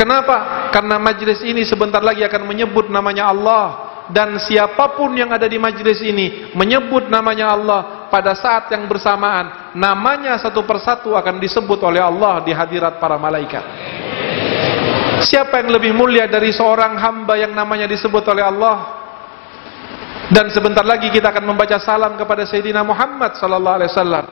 Kenapa? Karena majlis ini sebentar lagi akan menyebut namanya Allah, dan siapapun yang ada di majlis ini menyebut namanya Allah, pada saat yang bersamaan namanya satu persatu akan disebut oleh Allah di hadirat para malaikat. Siapa yang lebih mulia dari seorang hamba yang namanya disebut oleh Allah? Dan sebentar lagi kita akan membaca salam kepada Sayyidina Muhammad sallallahu alaihi wasallam.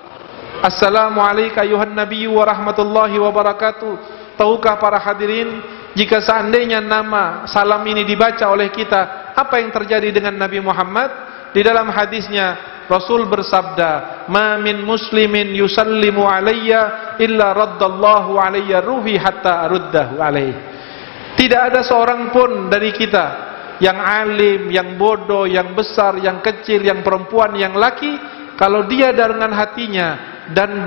Assalamualaikum ayuhan nabiyyu wa rahmatullahi wa barakatuh. Tahukah para hadirin, jika seandainya nama salam ini dibaca oleh kita, apa yang terjadi dengan Nabi Muhammad? Di dalam hadisnya Rasul bersabda, "Ma min muslimin yusallimu alayya illa raddallahu alayya ruhi hatta aruddahu alaih." Tidak ada seorang pun dari kita, yang alim, yang bodoh, yang besar, yang kecil, yang perempuan, yang laki, kalau dia dengan hatinya dan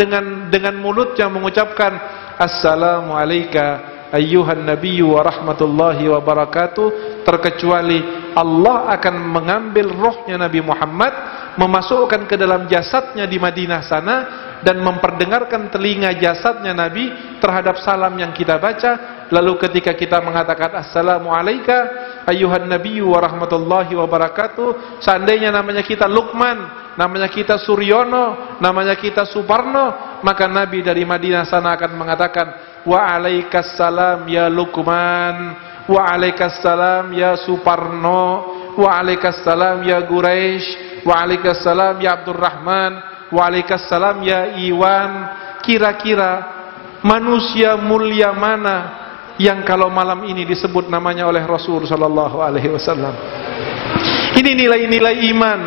dengan mulutnya mengucapkan assalamu alayka ayyuhan nabiyyu wa rahmatullahi wa barakatuh, terkecuali Allah akan mengambil rohnya Nabi Muhammad, memasukkan ke dalam jasadnya di Madinah sana, dan memperdengarkan telinga jasadnya Nabi terhadap salam yang kita baca. Lalu ketika kita mengatakan assalamu alayka ayyuhan nabiyyu wa rahmatullahi wa barakatuh, seandainya namanya kita Luqman, namanya kita Suryono, namanya kita Suparno, maka Nabi dari Madinah sana akan mengatakan wa alaikassalam ya Luqman, wa alaikassalam ya Suparno, wa alaikassalam ya Quraisy, wa alaikassalam ya Abdurrahman, wa alaikassalam ya Iwan. Kira-kira manusia mulia mana yang kalau malam ini disebut namanya oleh Rasul sallallahu alaihi wasallam? Ini nilai-nilai iman,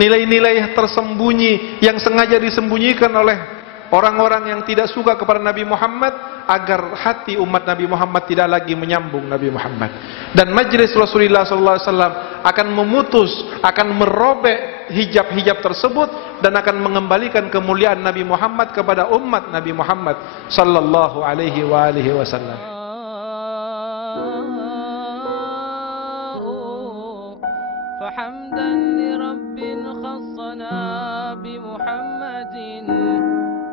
nilai-nilai tersembunyi yang sengaja disembunyikan oleh orang-orang yang tidak suka kepada Nabi Muhammad, agar hati umat Nabi Muhammad tidak lagi menyambung Nabi Muhammad. Dan majlis Rasulullah SAW akan memutus, akan merobek hijab-hijab tersebut, dan akan mengembalikan kemuliaan Nabi Muhammad kepada umat Nabi Muhammad sallallahu alaihi wasallam. فحمدا لرب خصنا بمحمد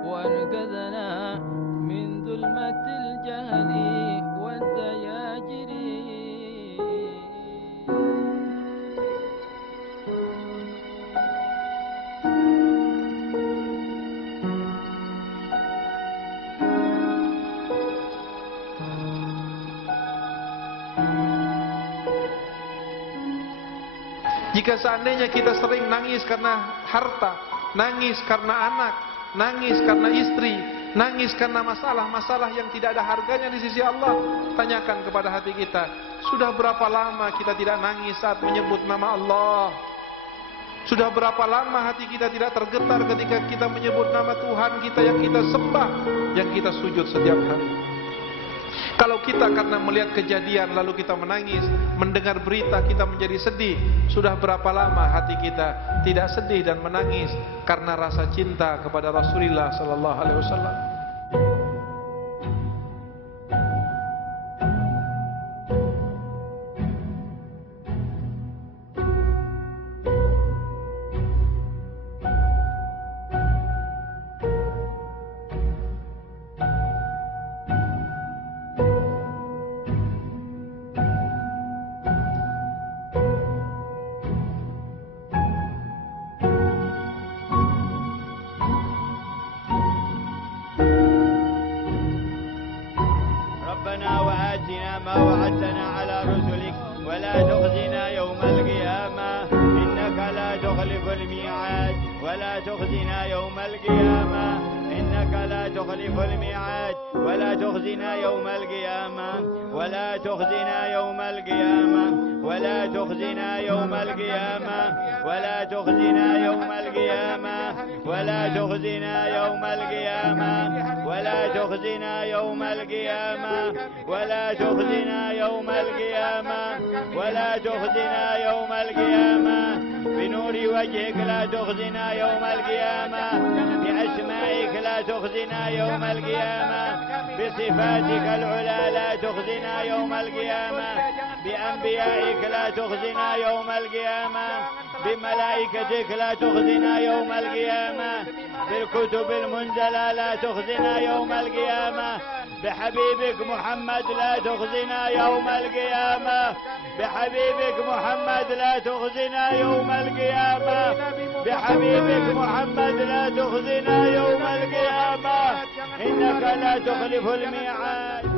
وانقذنا من ظلمة الجهل والدياجر. Jika seandainya kita sering nangis karena harta, nangis karena anak, nangis karena istri, nangis karena masalah-masalah yang tidak ada harganya di sisi Allah, tanyakan kepada hati kita, sudah berapa lama kita tidak nangis saat menyebut nama Allah? Sudah berapa lama hati kita tidak tergetar ketika kita menyebut nama Tuhan kita yang kita sembah, yang kita sujud setiap hari? Kalau kita karena melihat kejadian lalu kita menangis, mendengar berita kita menjadi sedih, sudah berapa lama hati kita tidak sedih dan menangis karena rasa cinta kepada Rasulullah sallallahu alaihi wasallam? بصفاتك العلا لا تخزنا يوم القيامة، بأنبيائك لا تخزنا يوم القيامة، بملائكتك لا تخزنا يوم القيامة، بالكتب المنزلة لا تخزنا يوم القيامة، بحبيبك محمد لا تخزنا يوم القيامة، بحبيبك محمد لا تخزنا يوم القيامة، بحبيبك محمد لا تخزنا يوم القيامة، إنك لا تخلف الميعاد.